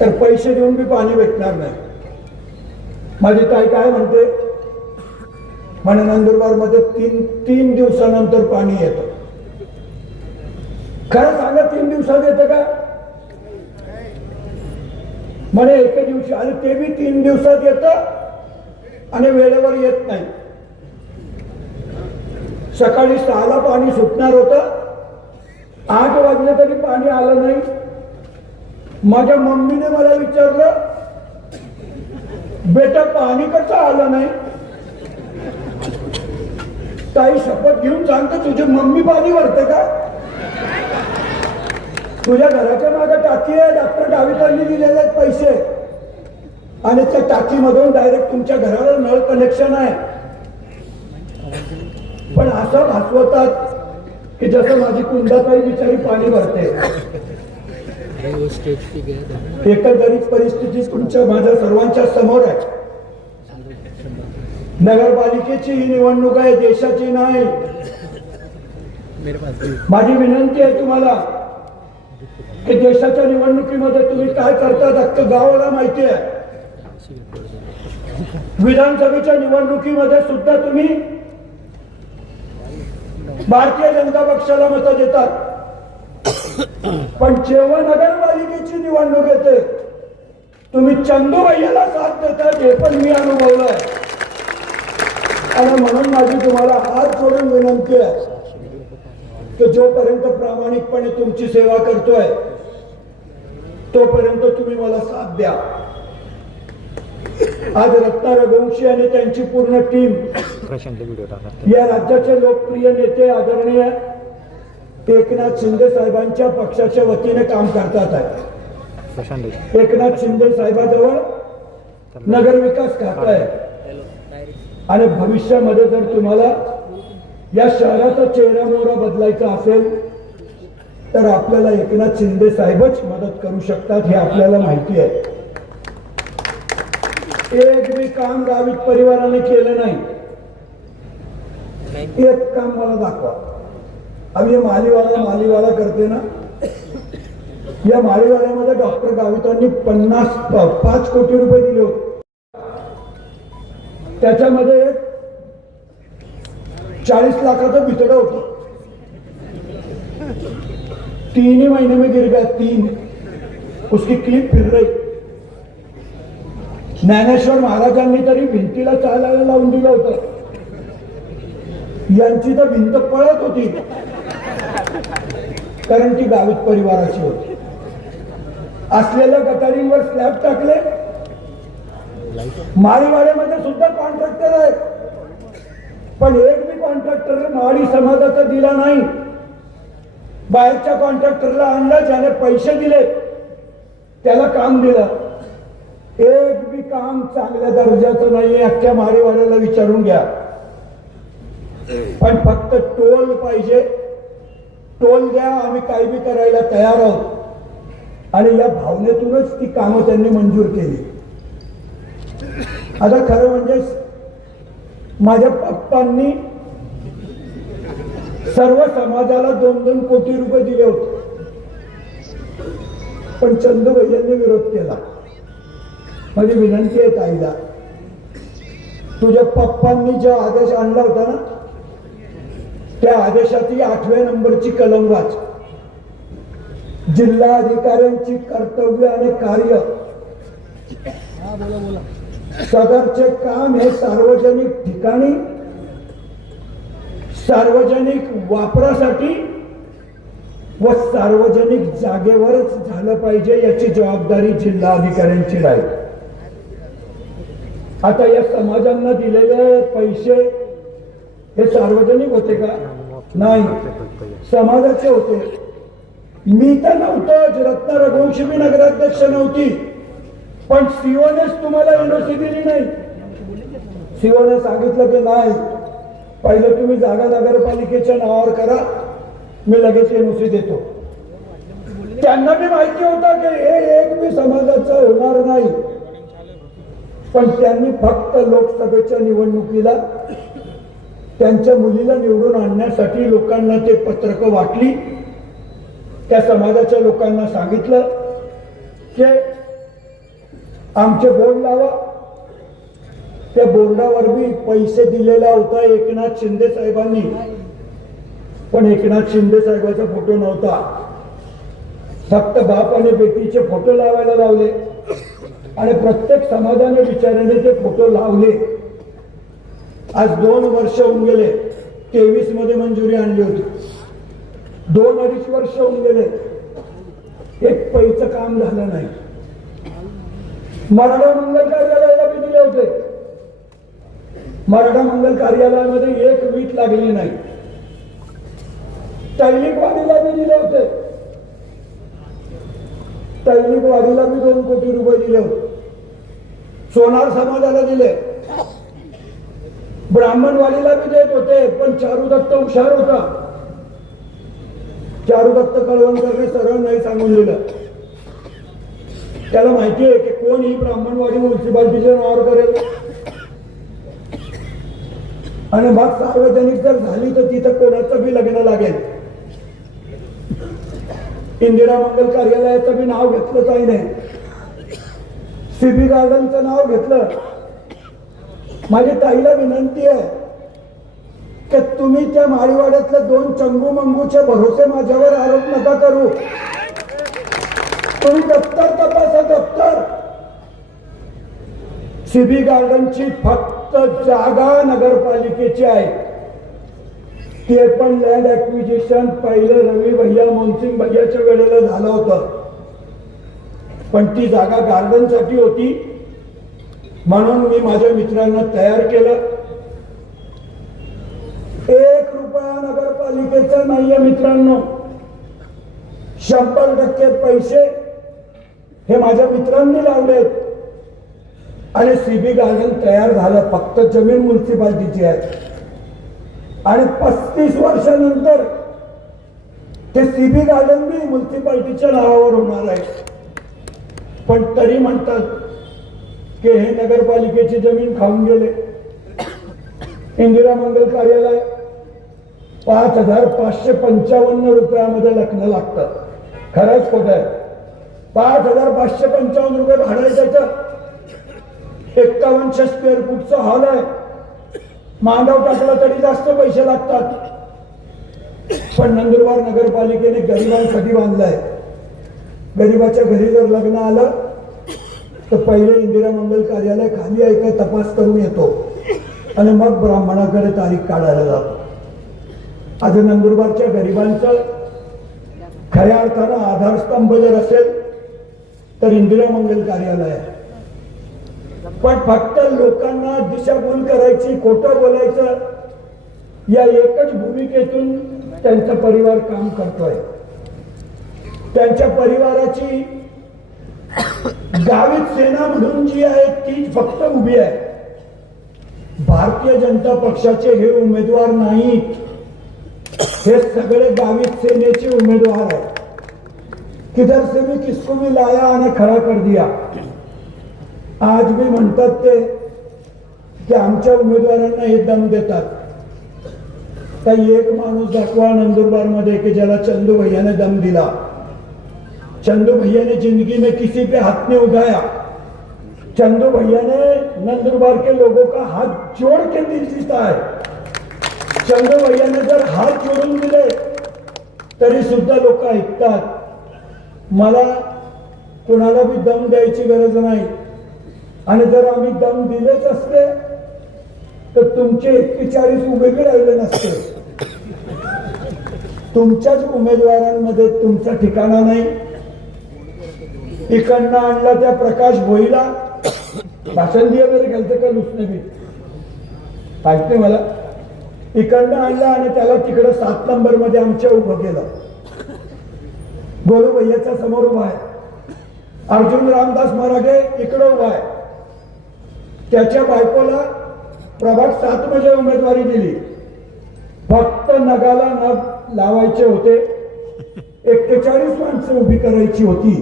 तर पैसे देऊन बी पाणी भेटणार नाही. माझी ताई काय म्हणते, म्हणे नंदुरबार मध्ये तीन दिवसानंतर पाणी येतं. खरं सांगा, 3 दिवसात येतं का? म्हणे एका दिवशी, आणि ते बी 3 दिवसात येतं आणि वेळेवर येत नाही. सकाळी 6ला पाणी सुटणार होतं, 8 वाजले तरी पाणी आलं नाही. माझ्या मम्मीने मला विचारलं, बेटा पाणी कसं आलं नाही? ताई शपथ घेऊन सांगतो, तुझी मम्मी पाणी भरते का? तुझ्या घराच्या मागे टाकी आहे, डॉक्टर गावितांनी दिलेले आहेत पैसे, आणि त्या टाकीमधून डायरेक्ट तुमच्या घराला नळ कनेक्शन आहे. पण असं भासवतात की जसं माझी कुंदाताई बिचारी पाणी भरते. एकंदरीत परिस्थिती तुमच्या माझ्या सर्वांच्या समोर आहे. नगरपालिकेची ही निवडणूक आहे, देशाची नाही. माझी विनंती आहे तुम्हाला की देशाच्या निवडणुकीमध्ये तुम्ही काय करतात अख्खं गावाला माहिती आहे. विधानसभेच्या निवडणुकीमध्ये सुद्धा तुम्ही भारतीय जनता पक्षाला मतं देतात, पण जेव्हा नगरपालिकेची निवडणूक येते तुम्ही चंदू भैयाला साथ देतात, हे पण मी अनुभवलंय. आणि म्हणून माझी तुम्हाला हात जोडून विनंती आहे की जोपर्यंत प्रामाणिकपणे तुमची सेवा करतोय तोपर्यंत तुम्ही मला साथ द्या. आज रत्ना रघुवंशी आणि त्यांची पूर्ण टीम या राज्याचे लोकप्रिय नेते आदरणीय एकनाथ शिंदे साहेबांच्या पक्षाच्या वतीने काम करतात आहे. एकनाथ शिंदे साहेबांजवळ नगरविकास खातं आहे आणि भविष्यामध्ये जर तुम्हाला या शहराचा चेहरा मोहरा बदलायचा असेल तर आपल्याला एकनाथ शिंदे साहेबच मदत करू शकतात, हे आपल्याला माहिती आहे. एक बी काम गावित परिवाराने केलं नाही. एक काम मला दाखवा. आम्ही मालीवाला करते ना, या मालीवाड्यामध्ये डॉक्टर गावितांनी 5 कोटी रुपये दिले होते. त्याच्यामध्ये 40 लाखाचं भितडं होतं. 3 महीने में गिर गया, 3. उसकी क्लिप फिर रही. ज्ञानेश्वर महाराजांनी तरी भिंतीला चालायला लावून दिलं होतं, यांची तर भिंत पळत होती कारण ती गावित परिवाराची होती. असलेल्या गटारींवर स्लॅब टाकले. माळीवाड्यामध्ये सुद्धा कॉन्ट्रॅक्टर आहे, पण एक बी कॉन्ट्रॅक्टर माळी समाजाचा दिला नाही. बाहेरच्या कॉन्ट्रॅक्टरला आणलं, ज्याने पैसे दिले त्याला काम दिलं. एक बी काम चांगल्या दर्जाचं नाही. अख्ख्या माळीवाड्याला विचारून घ्या. पण फक्त टोल पाहिजे, टोल द्या, आम्ही काही बी करायला तयार आहोत. आणि या भावनेतूनच ती कामं त्यांनी मंजूर केली. आता खरं म्हणजे माझ्या पप्पांनी सर्व समाजाला 2-2 कोटी रुपये दिले होते, पण चंदू भैयांनी विरोध केला. माझी विनंती आहे ताईला, तुझ्या पप्पांनी जो आदेश आणला होता ना, त्या आदेशाची 8व्या नंबरची कलम वाच. जिल्हाधिकाऱ्यांची कर्तव्य आणि कार्य, सदरचे काम हे सार्वजनिक ठिकाणी सार्वजनिक वापरासाठी व सार्वजनिक जागेवरच झालं पाहिजे याची जबाबदारी जिल्हाधिकाऱ्यांची राहील. आता या समाजांना दिलेले पैसे हे सार्वजनिक होते का? नाही, समाजाचे होते. मी तर नव्हतो, रत्ना रघुवंशी बी नगराध्यक्ष नव्हती, पण सीओनेच तुम्हाला एनओसी दिली नाही. सीओने सांगितलं की नाही, पहिलं तुम्ही जागा नगरपालिकेच्या नावावर करा, मी लगेच एनओसी देतो. त्यांना बी माहिती होतं की हे एक बी समाजाचं होणार नाही, पण त्यांनी फक्त लोकसभेच्या निवडणुकीला त्यांच्या मुलीला निवडून आणण्यासाठी लोकांना ते पत्रकं वाटली. त्या समाजाच्या लोकांना सांगितलं की आमचे बोर्ड लावा. त्या बोर्डावर बी पैसे दिलेला होता एकनाथ शिंदे साहेबांनी, पण एकनाथ शिंदे साहेबांचा फोटो नव्हता. फक्त बाप आणि बेटीचे फोटो लावायला लावले आणि प्रत्येक समाजाने विचाराने ते फोटो लावले. आज 2 वर्ष होऊन गेले. 23 मध्ये मंजुरी आणली होती. 2-2.5 वर्ष होऊन गेले, एक पैचं काम झालं नाही. मराठा मंगल कार्यालयाला बी दिले होते. मराठा मंगल कार्यालयामध्ये एक वीट लागली नाही. तैलिकवाडीला बी दिले होते. तैलिकवाडीला बी 2 कोटी रुपये दिले होते. सोनार समाजाला दिले. ब्राह्मणवाडीला बी देत होते, पण चारुदत्त हुशार होता. चारुदत्त कळवणकरने सरळ नाही सांगून दिलं. त्याला माहिती आहे की कोण ही ब्राह्मणवाडी म्युन्सिपाल्टीच्या नावावर करेल, आणि मग सार्वजनिक जर झाली तर तिथं कोणाचं बी लग्न लागेल. इंदिरा मंगल कार्यालयाचं बी नाव घेतलं काही नाही, सीबी गार्डनचं नाव घेतलं. माझी ताईला विनंती आहे की तुम्ही त्या माळीवाड्यातल्या 2 चंगू मंगूचे भरोसे माझ्यावर आरोप नका करू. तुम्ही दप्तर तपासा, दप्तर. सीबी गार्डनची फक्त जागा नगरपालिकेची आहे. ते पण लँड ऍक्विजिशन पहिले रवी भैया मोहनसिंग भैयाच्या वेळेला झालं होतं, पण ती जागा गार्डनसाठी होती. म्हणून मी माझ्या मित्रांना तयार केलं. 1 रुपया नगरपालिकेचा नाहीये मित्रांनो. 100% पैसे हे माझ्या मित्रांनी लावलेत आणि सीबी गार्डन तयार झालं. फक्त जमीन म्युन्सिपाल्टीची आहे आणि 35 वर्षानंतर ते सीबी गार्डन बी म्युन्सिपाल्टीच्या नावावर होणार आहे. पण तरी म्हणतात की हे नगरपालिकेची जमीन खाऊन गेले. इंदिरा मंगल कार्यालय 5,555 रुपयामध्ये लग्न लागतं. खरंच खोटं आहे? 5,555 रुपये भाडं आहे त्याचं. 5100 स्क्वेअर फूटचा हॉल आहे. मांडव टाकला तरी जास्त पैसे लागतात. पण नंदुरबार नगरपालिकेने गरिबांसाठी बांधलाय. गरिबाच्या घरी जर लग्न आलं तर पहिले इंदिरा मंगल कार्यालय खाली आहे का तपास करून येतो आणि मग ब्राह्मणाकडे तारीख काढायला जातो. आज नंदुरबारच्या गरिबांचं खऱ्या अर्थानं आधारस्तंभ जर असेल तर इंदिरा मंगल कार्यालय आहे. पण फक्त लोकांना दिशाभूल करायची, खोटं बोलायचं, या एकच भूमिकेतून त्यांचा परिवार काम करतोय. त्यांच्या परिवाराची गावित सेना म्हणून जी आहे ती फक्त उभी आहे. भारतीय जनता पक्षाचे हे उमेदवार नाहीत, हे सगळे गावित सेनेचे उमेदवार आहेत. किधर से भी किसको भी लाया आणि खडा कर दिया. आज भी म्हणतात ते की आमच्या उमेदवारांना हे दम देतात. काही एक माणूस दाखवा नंदुरबार मध्ये की ज्याला चंदू भैया ने दम दिला. चंदू भैया ने जिंदगी में किसी पे हाथ नहीं उठाया. चंदू भैया ने नंदुरबार के लोगों का हाथ जोड़ के दिल जीता है. चंदू भैया ने जर हात जोडून दिले तरी सुद्धा लोक ऐकतात. मला कोणाला बी दम द्यायची गरज नाही. आणि जर आम्ही दम दिलेच असते तर तुमचे 41 उभे बी राहिले नसते. तुमच्याच उमेदवारांमध्ये तुमचा ठिकाणा नाही. इकडनं आणला त्या प्रकाश भोईला भाषण दिया वगैरे घालते का नुसतं मी पाहिजे मला. इकडनं आणला आणि त्याला तिकडं 7 नंबर मध्ये आमच्या उभं केलं. गोलू भैयाच्या समोर उभा आहे. अर्जुन रामदास मराठे इकडे उभा आहे. त्याच्या बायकोला प्रभाग 7 मध्ये उमेदवारी दिली. फक्त नगाला नग लावायचे होते. 41 माणसं उभी करायची होती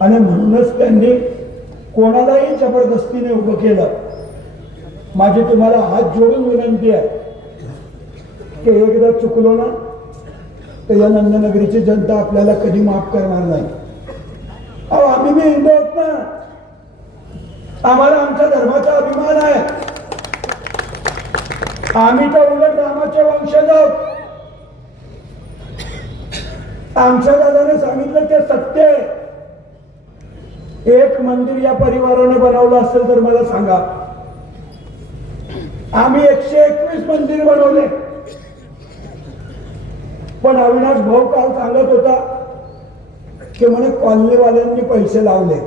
आणि म्हणूनच त्यांनी कोणालाही जबरदस्तीने उभं केलं. माझी तुम्हाला हात जोडून विनंती आहे की एकदा चुकलो ना तर या नंदनगरीची जनता आपल्याला कधी माफ करणार नाही. अहो आम्ही बी हिंदू आहोत ना. आम्हाला आमच्या धर्माचा अभिमान आहे. आम्ही तर उलट रामाचे वंशज आहोत. आमच्या दादाने सांगितलं ते सत्य आहे. एक मंदिर या परिवाराने बनवलं असेल तर मला सांगा. आम्ही 121 मंदिर बनवले. पण अविनाश भाऊ काल सांगत होता की म्हणे कॉलनीवाल्यांनी पैसे लावले.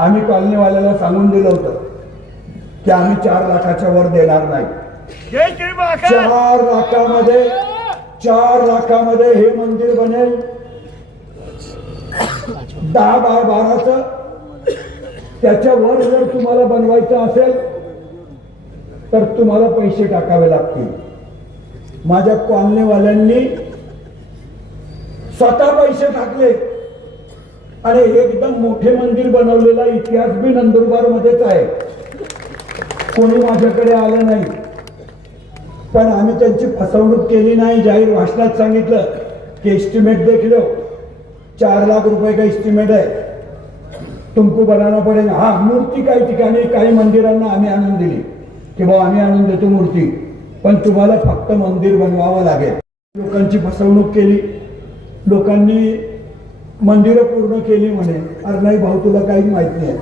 आम्ही कॉलनीवाल्याला सांगून दिलं होतं की आम्ही 4 लाखाच्या वर देणार नाही. 4 लाखामध्ये हे मंदिर बनेल. 10 बाय 12चं. त्याच्या वर जर तुम्हाला बनवायचं असेल तर तुम्हाला पैसे टाकावे लागतील. माझ्या कॉलनीवाल्यांनी स्वतः पैसे टाकले आणि एकदम मोठे मंदिर बनवलेला इतिहास बी नंदुरबार मध्येच आहे. कोणी माझ्याकडे आलं नाही. पण आम्ही त्यांची फसवणूक केली नाही. जाहीर भाषणात सांगितलं की एस्टिमेट देख लो, 4 लाख रुपये का एस्टिमेट है, तुमको बनाना पडेगा. हा मूर्ती काही ठिकाणी काही मंदिरांना आम्ही आणून दिली की भाऊ आम्ही आणून देतो मूर्ती, पण तुम्हाला फक्त मंदिर बनवावं लागेल. लोकांची फसवणूक केली. लोकांनी मंदिरं पूर्ण केली म्हणे. अरे नाही भाऊ तुला काही माहित नाही.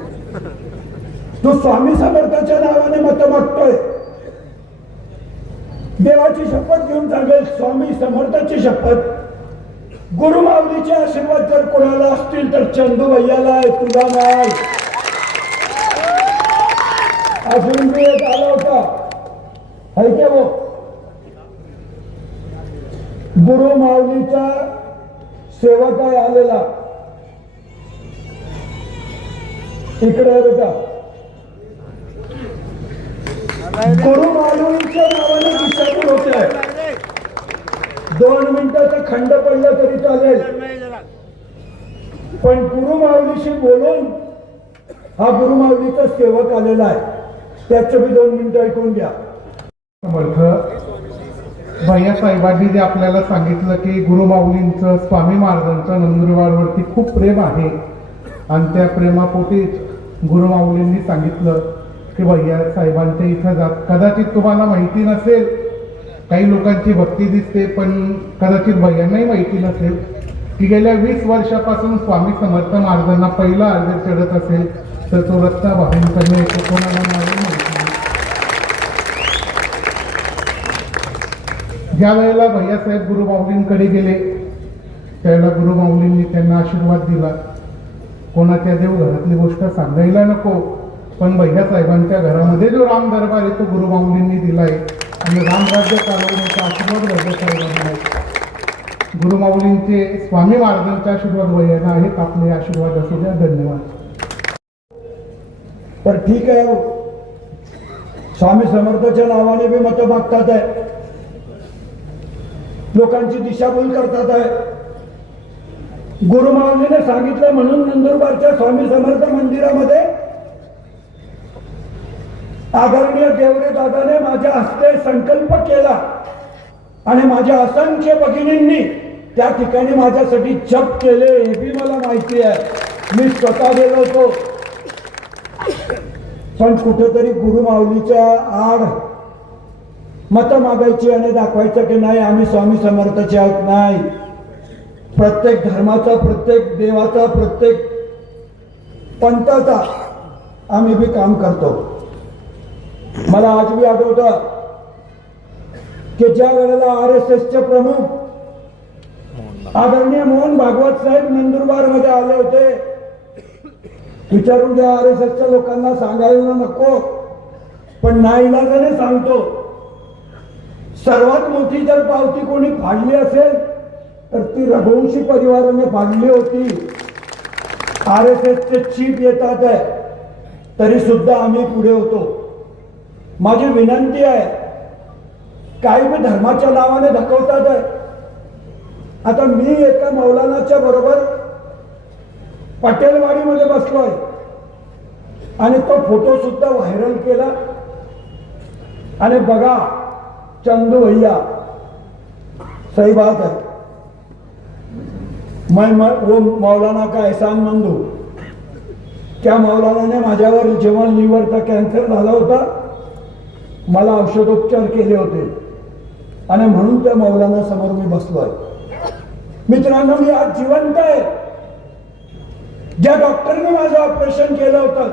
तू स्वामी समर्थाच्या नावाने मत मागतोय. देवाची शपथ घेऊन सांगेल स्वामी समर्थाची शपथ. गुरु माऊलीचे आशीर्वाद जर कोणाला असतील तर चंदू भैयाला आहे, तुला नाही. अजून मी एक आला होता ऐके वो गुरु माऊलीचा सेवक आहे आलेला. इकडे बेटा गुरु माऊलीच्या नावाने दिशाभूल होते. 2 मिनिटाचं खंड पडलं तरी चालेल, पण गुरु माऊलीशी बोलून हा गुरु माऊलीचा सेवक आलेला आहे. त्याचं बी 2 मिनिटं ऐकून घ्या. भैया साहेबांनी जे आपल्याला सांगितलं की गुरु माऊलींचं स्वामी महाराजांचं नंदुरबारवरती खूप प्रेम आहे आणि त्या प्रेमापोटीच गुरु माऊलींनी सांगितलं की भैया साहेबांच्या इथं जात. कदाचित तुम्हाला माहिती नसेल, काही लोकांची भक्ती दिसते, पण कदाचित भैयांनाही माहिती नसेल की गेल्या 20 वर्षापासून स्वामी समर्थ महाराजांना पहिला अर्ज चढत असेल तर तो रस्ता भाविकांना येतो, कोणाला नाही माहिती. ज्या वेळेला भैयासाहेब गुरु माऊलींकडे गेले त्यावेळेला गुरु माऊलींनी त्यांना आशीर्वाद दिला. कोणाच्या देवघरातली गोष्ट सांगायला नको, पण भैयासाहेबांच्या घरामध्ये जो राम दरबार आहे तो गुरु माऊलींनी दिलाय आणि रामराज्य चालवण्याचा आशीर्वाद भैयासाहेबांना आहे. गुरु माऊलींचे स्वामी महाराजांचे आशीर्वाद भैयांना आहेत. आपले आशीर्वाद असू द्या. धन्यवाद. तर ठीक आहे हो. स्वामी समर्थाच्या नावाने बी मतं मागतात आहे. लोकांची दिशाभूल करतात आहे. गुरु माऊलीने सांगितलं म्हणून नंदुरबारच्या स्वामी समर्थ मंदिरामध्ये आदरणीय देवरे दादाने माझ्या हस्ते संकल्प केला आणि माझ्या असंख्य भगिनींनी त्या ठिकाणी माझ्यासाठी जप केले. हे बी मला माहिती आहे. मी स्वतः गेलो होतो. पण कुठेतरी गुरु माऊलीच्या आड मतं मागायची आणि दाखवायचं की नाही आम्ही स्वामी समर्थाचे आहोत. नाही, प्रत्येक धर्माचा, प्रत्येक देवाचा, प्रत्येक पंथाचा आम्ही बी काम करतो. मला आज बी आठवतं की ज्या वेळेला RSSचे प्रमुख आदरणीय मोहन भागवत साहेब नंदुरबार मध्ये आले होते, विचारून घ्या RSSच्या लोकांना सांगायला नको, पण नाईलाजाने सांगतो, सर्वात मोठी जर पावती कोणी फाडली असेल तर ती रघुवंशी परिवाराने फाडली होती. RSSचे चीफ येतात आहे तरी सुद्धा आम्ही पुढे होतो. माझी विनंती आहे, काही बी धर्माच्या नावाने धकवतात आहे. आता मी एका मौलानाच्या बरोबर पटेलवाडीमध्ये बसलोय आणि तो फोटो सुद्धा व्हायरल केला. आणि बघा चंदू भैया, सही बात है, मैं वो मौलाना का एहसान मंद हूं. त्या मौलानाने माझ्यावर जेव्हा लिव्हरचा कॅन्सर झाला होता मला औषधोपचार केले होते आणि म्हणून त्या मौलाना समोर मी बसलोय. मित्रांनो, मी आज जिवंत आहे. ज्या डॉक्टरने माझं ऑपरेशन केलं होतं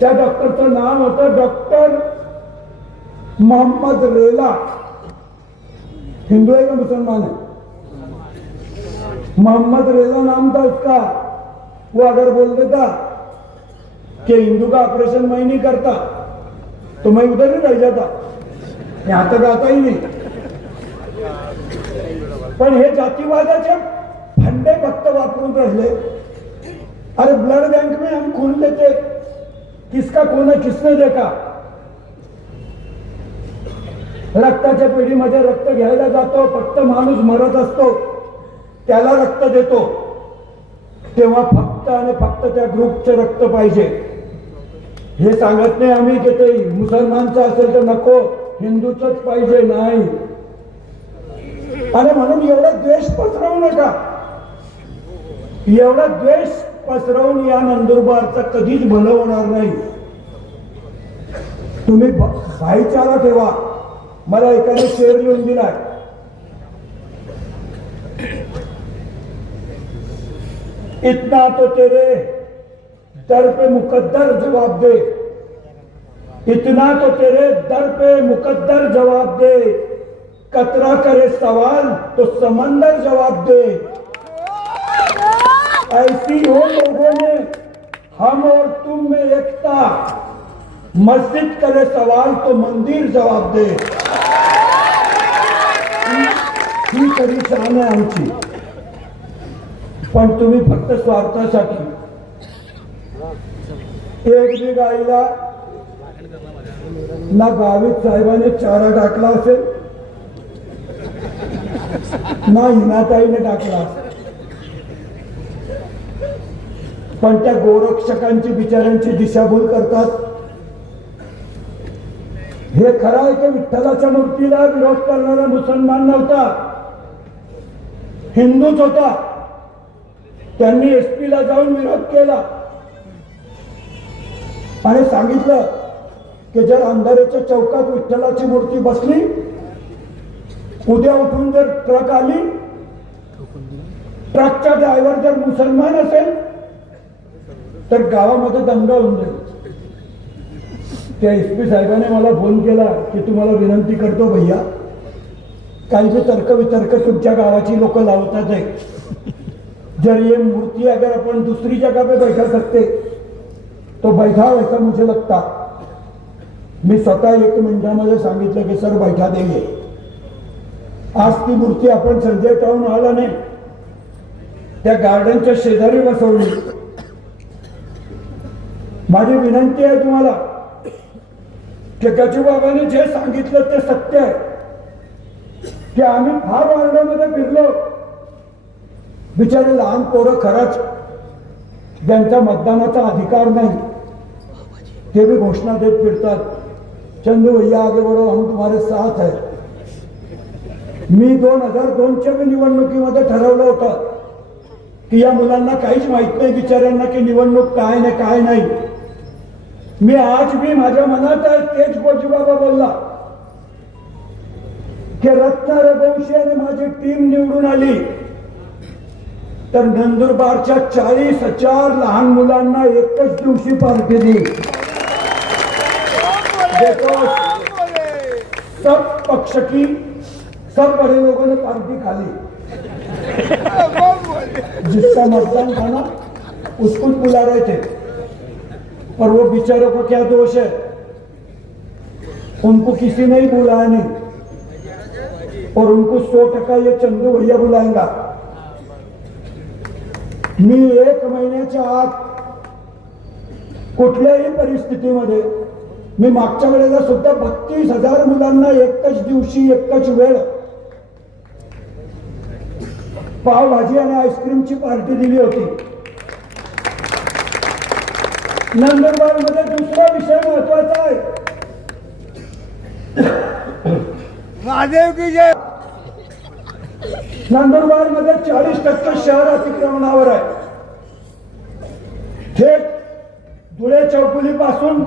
त्या डॉक्टरचं नाव होतं डॉक्टर मोहम्मद रेला. हिंदू है का मुसलमान है? मोहम्मद रेला नाम था उसका. वो अगर बोल देता कि हिंदू का ऑपरेशन मैं नहीं करता तो मैं उधर ही रह जाता, यहां तक आता ही नहीं. पण हे जातीवादाचे फंडे फक्त वापरून राहिले. अरे ब्लड बैंक में हम खून लेते, किसका खून है किसने देखा? रक्ताच्या पेढीमध्ये रक्त घ्यायला जातो, फक्त माणूस मरत असतो त्याला रक्त देतो, तेव्हा फक्त आणि फक्त त्या ग्रुपचे रक्त पाहिजे. हे सांगत नाही आम्ही की ते मुसलमानचं असेल तर नको, हिंदूचंच पाहिजे, नाही. आणि म्हणून एवढा द्वेष पसरवू नका. एवढा द्वेष पसरवून या नंदुरबारचं कधीच भलं होणार नाही. तुम्ही भाईचारा ठेवा. मला एकाने शेर लिहून दिलाय, इतना तो तेरे दर पे मुकद्दर जवाब दे, इतना तो तेरे दर पे मुकद्दर जवाब दे, कतरा करे सवाल तो समंदर जवाब दे. ऐसी हो लोगों में हम और तुम में एकता, मस्जिद करे सवाल तो मंदिर जवाब दे. ही खरी शान आहे आमची. पण तुम्ही फक्त स्वार्थासाठी एक बी गाईला ना गावित साहेबांनी चारा टाकला असेल ना हिनाताईने टाकला असेल, पण त्या गोरक्षकांची बिचाऱ्यांची दिशाभूल करतात. हे खरं आहे की विठ्ठलाच्या मूर्तीला विरोध करणारा मुसलमान नव्हता, हिंदूच होता. त्यांनी SP ला जाऊन विरोध केला आणि सांगितलं की जर अंधारेच्या चौकात विठ्ठलाची मूर्ती बसली, उद्या उठून जर ट्रक आली, ट्रकचा ड्रायव्हर जर मुसलमान असेल तर गावामध्ये दंगा होऊन जाईल. त्या SP साहेबांनी मला फोन केला की तुम्हाला विनंती करतो भैया, काही भी तर्क वितर्क तुमच्या गावाची लोक लावतात आहे, जर ये मूर्ति अगर अपन दूसरी जगह पे बैठा सकते तो बैठा वैसा मुझे लगता. मी स्वतः 1 मिनिटामध्ये सांगितलं की सर बैठा देंगे. आज ती मूर्ती आपण संजय टाउन हॉलने त्या गार्डनच्या शेजारी बसवली. माझी विनंती आहे तुम्हाला की गजूबाबांनी जे सांगितलं ते सत्य आहे की आम्ही फार वार्डामध्ये फिरलो, बिचारे लहान पोरं खरंच ज्यांचा मतदानाचा अधिकार नाही ते भी घोषणा देत फिरतात, चंदू भैया आगे बढ़ो, हम तुम्हारे साथ है. मी 2002च्या निवडणुकीमध्ये ठरवलं होतं की या मुलांना काहीच माहित नाही बिचाऱ्यांना की निवडणूक काय नाही काय नाही. मी आज भी माझ्या मनात आहे तेच गोजूबाबा बोलला की रत्न रघुवंशी आणि माझी टीम निवडून आली तर नंदुरबारच्या 40,000 लहान मुलांना एकच दिवशी पार्टी दिली. देखो सब पक्ष की सब बड़े लोगों ने पार्टी खाली. जिसका मतदान था ना उसको बुला रहे थे, पर वो बेचारों को क्या दोष है, उनको किसी ने ही बुलाया नहीं, और उनको 100% ये चंदू भैया बुलाएंगा. मी 1 महिन्याच्या आत कुठल्याही परिस्थितीमध्ये, मी मागच्या वेळेला सुद्धा 32,000 मुलांना एकच दिवशी एकच वेळ पावभाजी आणि आईस्क्रीमची पार्टी दिली होती. नंदुरबार मध्ये दुसरा विषय महत्वाचा आहे. महादेव की जय. नंदुरबार मध्ये 40% शहर अतिक्रमणावर आहे. थेट धुळे चौफुली पासून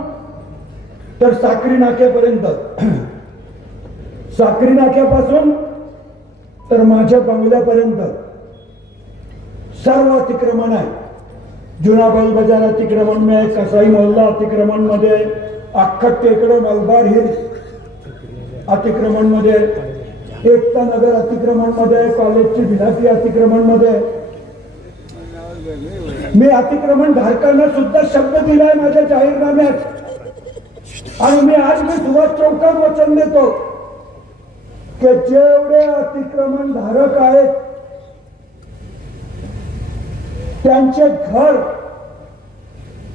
तर साक्री नाक्यापर्यंत, साक्री नाक्यापासून तर माझ्या बंगल्यापर्यंत सर्व अतिक्रमण आहे. जुना बैल बाजार अतिक्रमण में आहे, कसाई मोहल्ला अतिक्रमण मध्ये, अख्खा टेकडे मलबार हिल अतिक्रमण मध्ये, एकता नगर अतिक्रमण मध्ये, कॉलेजची भिलाती अतिक्रमण मध्ये. मी अतिक्रमण धारकांना सुद्धा शब्द दिलाय माझ्या जाहीरनाम्यात, आणि मी आज मी सुभाष चौकात वचन देतो की जेवढे अतिक्रमण धारक आहेत त्यांचे घर,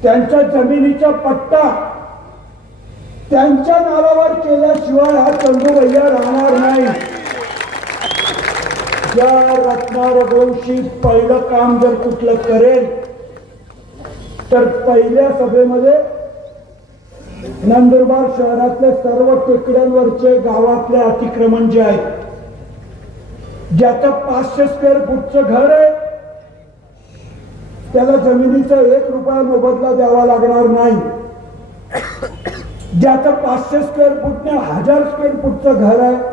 त्यांच्या जमिनीचा पट्टा त्यांच्या नावावर केल्याशिवाय हा चंदू भैया राहणार नाही. ज्या रत्ना रघुवंशी पहिलं काम जर कुठलं करेल तर पहिल्या सभेमध्ये नंदुरबार शहरातल्या सर्व टेकड्यांवरचे गावातले अतिक्रमण जे आहेत, ज्याचं 500 स्क्वेअर फूटचं घर आहे त्याला जमिनीचा 1 रुपया मोबदला द्यावा लागणार नाही. ज्याचं 500 स्क्वेअर फूटने 1000 स्क्वेअर फूटचं घर आहे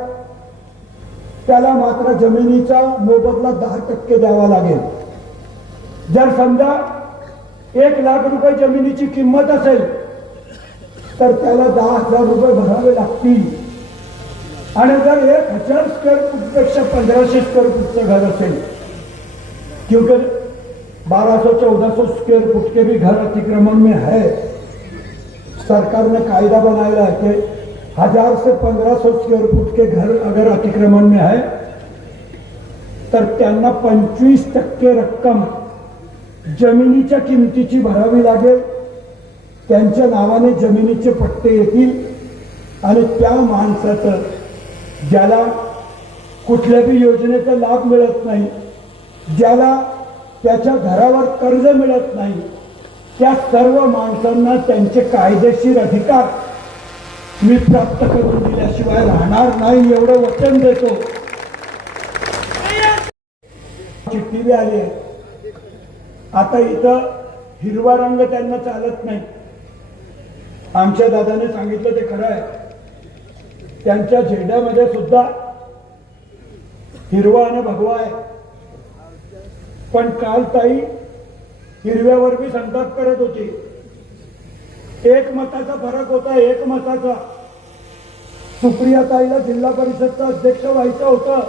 त्याला मात्र जमिनीचा मोबदला 10% द्यावा लागेल. जर समजा 1 लाख रुपये जमिनीची किंमत असेल तर त्याला 10,000 रुपये भरावे लागतील. आणि जर 1,000 स्क्वेअर फूटपेक्षा 1500 स्क्वेअर फूटचं घर असेल, क्योंकि 1200-1400 स्क्वेयर फुट के भी घर अतिक्रमण में है, सरकार ने कायदा बनाया है कि 1000 से 1500 स्क्वेयर फुट के घर अगर अतिक्रमण में है तर त्यांना 25% रक्कम जमिनीच्या किमतीची भरावी लागेल. त्यांच्या नावाने जमिनीचे पट्टे येतील आणि त्या माणसाचं ज्याला कुठल्याही योजनेचा लाभ मिळत नाही, ज्याला त्याच्या घरावर कर्ज मिळत नाही, त्या सर्व माणसांना त्यांचे कायदेशीर अधिकार मी प्राप्त करून दिल्याशिवाय राहणार नाही, एवढं वचन देतो. चिठ्ठी बी आली आहे. आता इथं हिरवा रंग त्यांना चालत नाही. आमच्या दादाने सांगितलं ते खरं आहे. त्यांच्या झेंड्यामध्ये सुद्धा हिरवा आणि भगवा आहे. पण काल ताई हिरव्यावर बी संताप करत होती. 1 मताचा फरक होता, 1 मताचा. सुप्रिया ताईला जिल्हा परिषदचा अध्यक्ष व्हायचं होतं.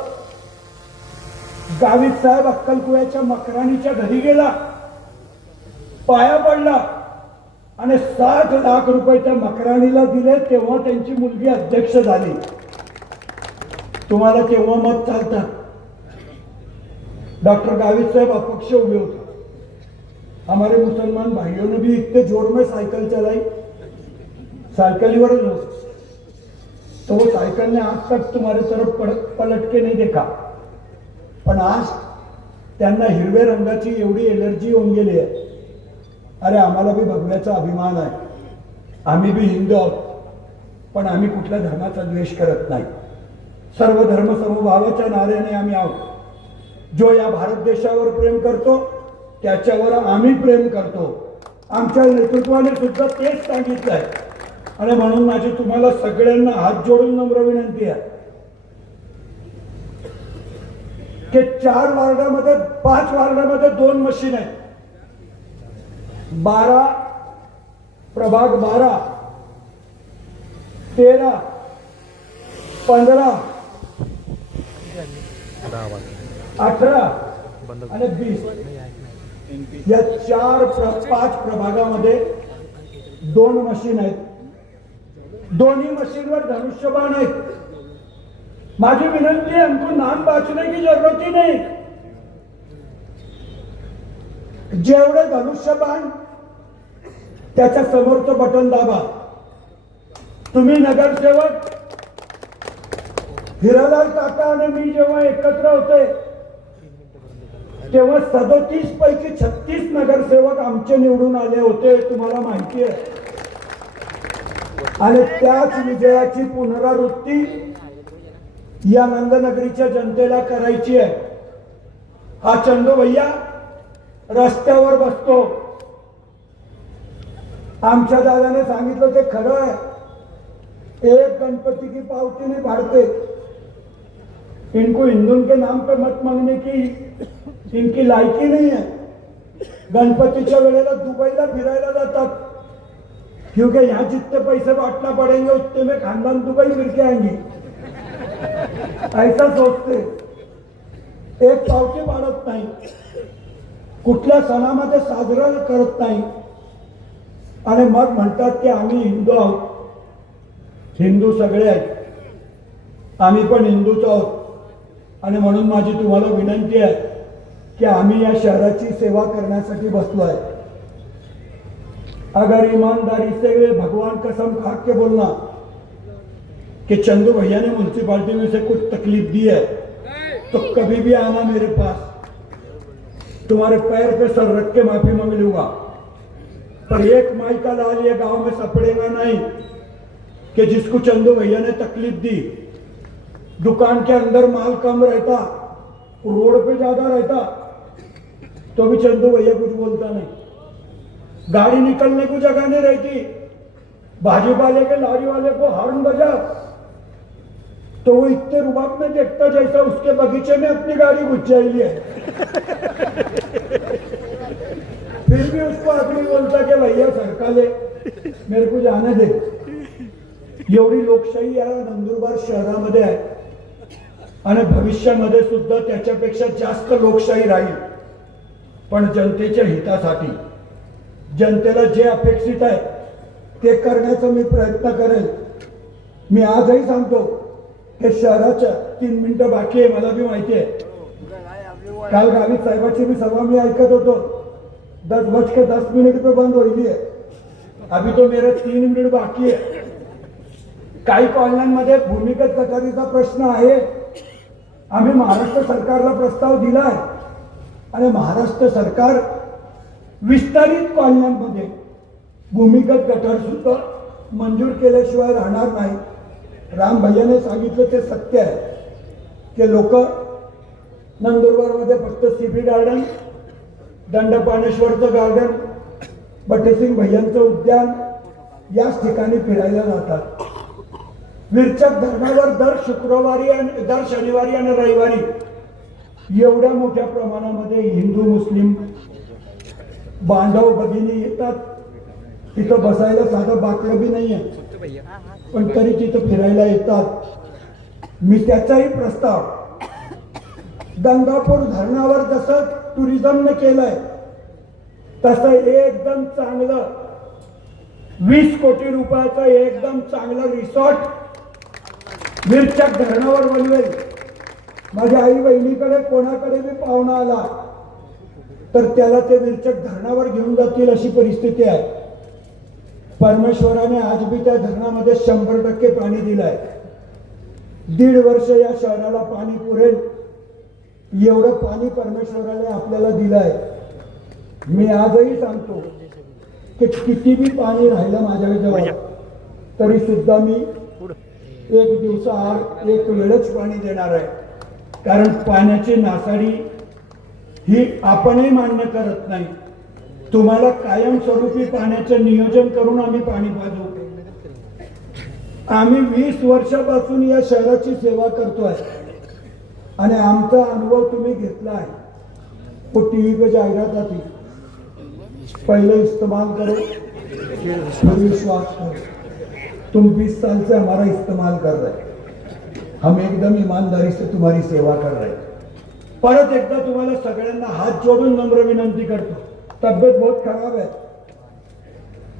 गावित साहेब अक्कलकुव्याच्या मकराणीच्या घरी गेला, पाया पडला आणि 60 लाख रुपये त्या मकराणीला दिले. तेव्हा त्यांची मुलगी अध्यक्ष झाली. तुम्हाला तेव्हा मत चालतात. डॉक्टर गावित साहब अपक्ष हुए होते. हमारे मुसलमान भाइयों ने भी इतने जोर में साइकिल चलाई, साइकिल ही तो वो साइकिल ने आज तक तुम्हारे तरफ पलट के नहीं देखा. पण आज त्यांना हिरव्या रंगाची एवढी एलर्जी होऊन गेली आहे. अरे आम्हाला भी भगव्याचा अभिमान आहे. आम्ही भी हिंदू आहोत, पण आम्ही कुठल्या धर्माचा द्वेष करत नाही. सर्व धर्म समभावाच्या नाऱ्याने आम्ही आहोत. जो या भारत देशावर प्रेम करतो त्याच्यावर आम्ही प्रेम करतो. आमच्या नेतृत्वाने सुद्धा तेच सांगितलंय. आणि म्हणून माझी तुम्हाला सगळ्यांना हात जोडून नम्र विनंती आहे, की 4 वार्डामध्ये 5 वार्डामध्ये 2 मशीन आहेत. 12 प्रभाग 12, 13, 15, 18 आणि 20 या 5 प्रभागामध्ये 2 मशीन आहेत. दोन्ही मशीनवर धनुष्यबाण आहेत. माझी विनंती है, हमको नाम बांचने की जरूरत ही नहीं. जेवढे धनुष्यबाण त्याच्या समोरचं बटन दाबा. तुम्ही नगरसेवक हिरालाल काका आणि मी जेव्हा एकत्र होते तेव्हा 37 पैकी 36 नगरसेवक आमचे निवडून आले होते, तुम्हाला माहिती आहे. आणि त्याच विजयाची पुनरावृत्ती या नंदनगरीच्या जनतेला करायची आहे. हा चंदू भैया रस्त्यावर बसतो. आमच्या दादाने सांगितलं ते खरं आहे. एक गणपती की पावती नहीं फाड़ते. इनको हिंदुओं के नाम पे मत मांगने की इनकी लायकी नहीं है. गणपतीच्या वेळेला दुबईला फिरायला जातात, क्योंकि यहाँ जितने पैसे बांटना पड़ेंगे उतने में खानदान दुबई फिर के आएंगे, ऐसा सोचते. एक पावती पाडत नाही, कुठल्या सणामध्ये साजरा करत नाही आणि मग म्हणतात की आम्ही हिंदू आहोत. हिंदू सगळे आहेत, आम्ही पण हिंदूच आहोत. आणि म्हणून माझी तुम्हाला विनंती आहे कि आम्ही या शहराची सेवा करण्यासाठी बसलो आहे. अगर ईमानदारी से भगवान कसम खा के बोलना कि चंदू भैया ने म्यूनसिपालिटी में से कुछ तकलीफ दी है तो कभी भी आना मेरे पास, तुम्हारे पैर पे सर रख के माफी मांग लूंगा. पर एक माई का लाल ये गांव में सपड़ेगा नहीं कि जिसको चंदू भैया ने तकलीफ दी. दुकान के अंदर माल कम रहता, रोड पे ज्यादा रहता, तो भी चंदू भैया कुछ बोलता नहीं. गाड़ी निकलने को जगह नहीं रहती, भाजी वाले के लारी वाले को हॉर्न बजा तो वो इतने रुबाब में देखता जैसा उसके बगीचे में अपनी गाड़ी घुस जाएगी है. फिर भी उसको आदमी बोलता कि भैया सरका ले, मेरे को जाने दे. एवढी लोकशाही या नंदुरबार शहरामध्ये आहे आणि भविष्यामध्ये सुद्धा त्याच्यापेक्षा जास्त लोकशाही राहील. पण जनतेच्या हितासाठी, जनतेला जे अपेक्षित आहे ते करण्याचा मी प्रयत्न करेल. मी आजही सांगतो की शहराच्या 3 मिनिटं बाकी आहे, मला भी माहिती आहे. काल गावित साहेबाची मी सभा मी ऐकत होतो, 10:10 पे बंद होईल है. अभी तो मेरे 3 मिनिट बाकी आहे. काही कॉलन्यांमध्ये भूमिगत गटारीचा प्रश्न आहे. आम्ही महाराष्ट्र सरकारला प्रस्ताव दिला आहे आणि महाराष्ट्र सरकार विस्तारित कॉलन्यांमध्ये भूमिगत गटार सुद्धा मंजूर केल्याशिवाय राहणार नाही. राम भैयाने सांगितलं ते सत्य आहे की लोक नंदुरबारमध्ये फक्त सीबी गार्डन, दंडपाणेश्वरचं गार्डन, बटेसिंग भैयांचं उद्यान याच ठिकाणी फिरायला जातात. विरचक धरणावर दर शुक्रवारी आणि दर शनिवारी आणि रविवारी एवढ्या मोठ्या प्रमाणामध्ये हिंदू मुस्लिम बांधव भगिनी येतात. तिथं बसायला साधं बाकडं बी नाही आहे, पण तरी तिथं फिरायला येतात. मी त्याचाही प्रस्ताव गंगापूर धरणावर जसं टुरिझमने केलंय तसं एकदम चांगलं 20 कोटी रुपयाचं एकदम चांगलं रिसॉर्ट विरचक धरणावर बनवेल. माझ्या आई बहिणीकडे कोणाकडे बी पाहुणा आला तर त्याला ते विरचक धरणावर घेऊन जातील अशी परिस्थिती आहे. परमेश्वराने आज बी त्या धरणामध्ये 100% पाणी दिलंय. 1.5 वर्ष या शहराला पाणी पुरेल एवढं पाणी परमेश्वराने आपल्याला दिलंय. मी आजही सांगतो की किती बी पाणी राहिलं माझ्याजवळ तरी सुद्धा मी 1 दिवसाआड 1 वेळच पाणी देणार आहे. कारण पाण्याची नासाडी ही आपणही मान्य करत नाही. तुम्हाला कायमस्वरूपी पाण्याचं नियोजन करून आम्ही पाणी पाजू. आम्ही 20 वर्षापासून या शहराची सेवा करतोय. आणि आमचा अनुभव तुम्ही घेतला आहे. वो टीवी पे जाहिरात आती, पहले इस्तेमाल करो फिर विश्वास करो. तुम 20 साल से हमारा इस्तेमाल कर रहे हैं, हम एकदम ईमानदारी से तुम्हारी सेवा कर रहे हैं. परत एकदा तुम्हाला सगळ्यांना हात जोडून नम्र विनंती करतो, तबियत बहुत खराब है,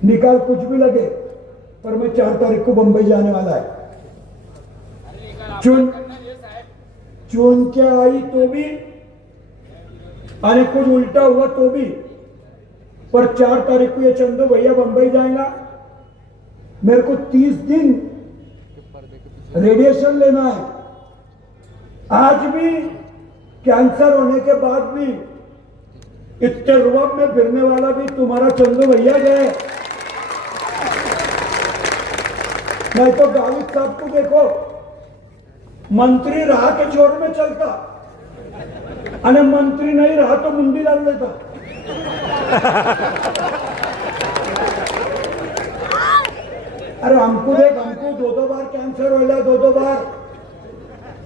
निकाल कुछ भी लगे, पर मैं 4 तारीख को बंबई जाने वाला है. चुन के आई तो भी और कुछ उल्टा हुआ तो भी, पर 4 तारीख को ये चंदू भैया बंबई जाएगा. मेरे को 30 दिन रेडिएशन लेना है. आज भी कैंसर होने के बाद भी इतने रुबाब में फिरने वाला भी तुम्हारा चंदू भैया है. नहीं तो गावित साहब को देखो, मंत्री रहा के जोर में चलता और मंत्री नहीं रहा तो मुंडी डाल देता. अरे हमको देख, हमको 2 बार कैंसर होला, 2 बार,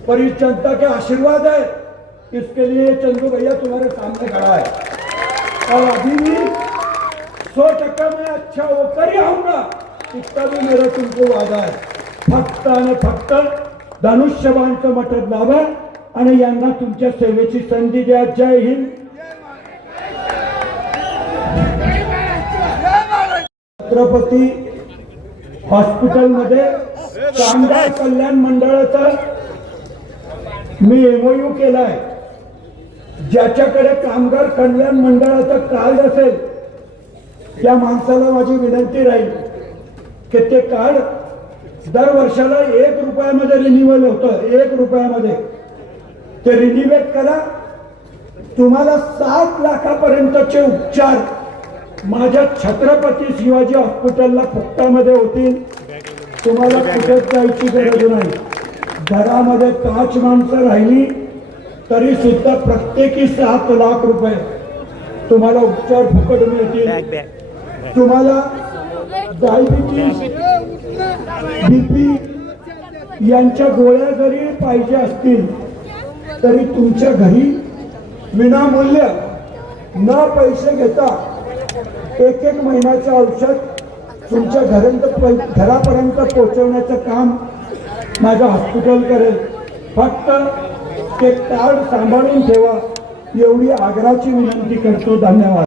पर इस जनता के आशीर्वाद है, इसके लिए चंदू भैया तुम्हारे सामने खड़ा है. और अभी भी 100% मैं अच्छा होकर ही आऊंगा, इतना भी मेरा तुमको वादा है. फक्त आणि फक्त धनुष्यबाणचं मटत लावा आणि यांना तुमच्या सेवेची संधी द्या. जय हिंद. छत्रपती हॉस्पिटलमध्ये कामगार कल्याण मंडळाचा मी एमओयू केलाय. ज्याच्याकडे कामगार कल्याण मंडळाचा कार्ड असेल त्या माणसाला माझी विनंती राहील की ते कार्ड दर वर्षाला 1 रुपयामध्ये रिन्युअल होतं. 1 रुपयामध्ये ते रिन्युएट करा. तुम्हाला 7 लाखापर्यंतचे उपचार माझ्या छत्रपती शिवाजी हॉस्पिटलला फुकटामध्ये होतील. तुम्हाला कुठेच जायची गरज नाही. घरामध्ये 5 माणसं राहिली तरी सुद्धा प्रत्येकी 7 लाख रुपये तुम्हाला उपचार फुकट मिळतील. तुम्हाला डायबिटीज, बीपी यांच्या गोळ्या जरी पाहिजे असतील तरी तुमच्या घरी विनामूल्य न पैसे घेता 1 महिन्याचं औषध तुमच्या घरापर्यंत पोहोचवण्याचं काम माझं हॉस्पिटल करेल. फक्त ते कार्ड सांभाळून ठेवा एवढी आग्रहाची विनंती करतो. धन्यवाद.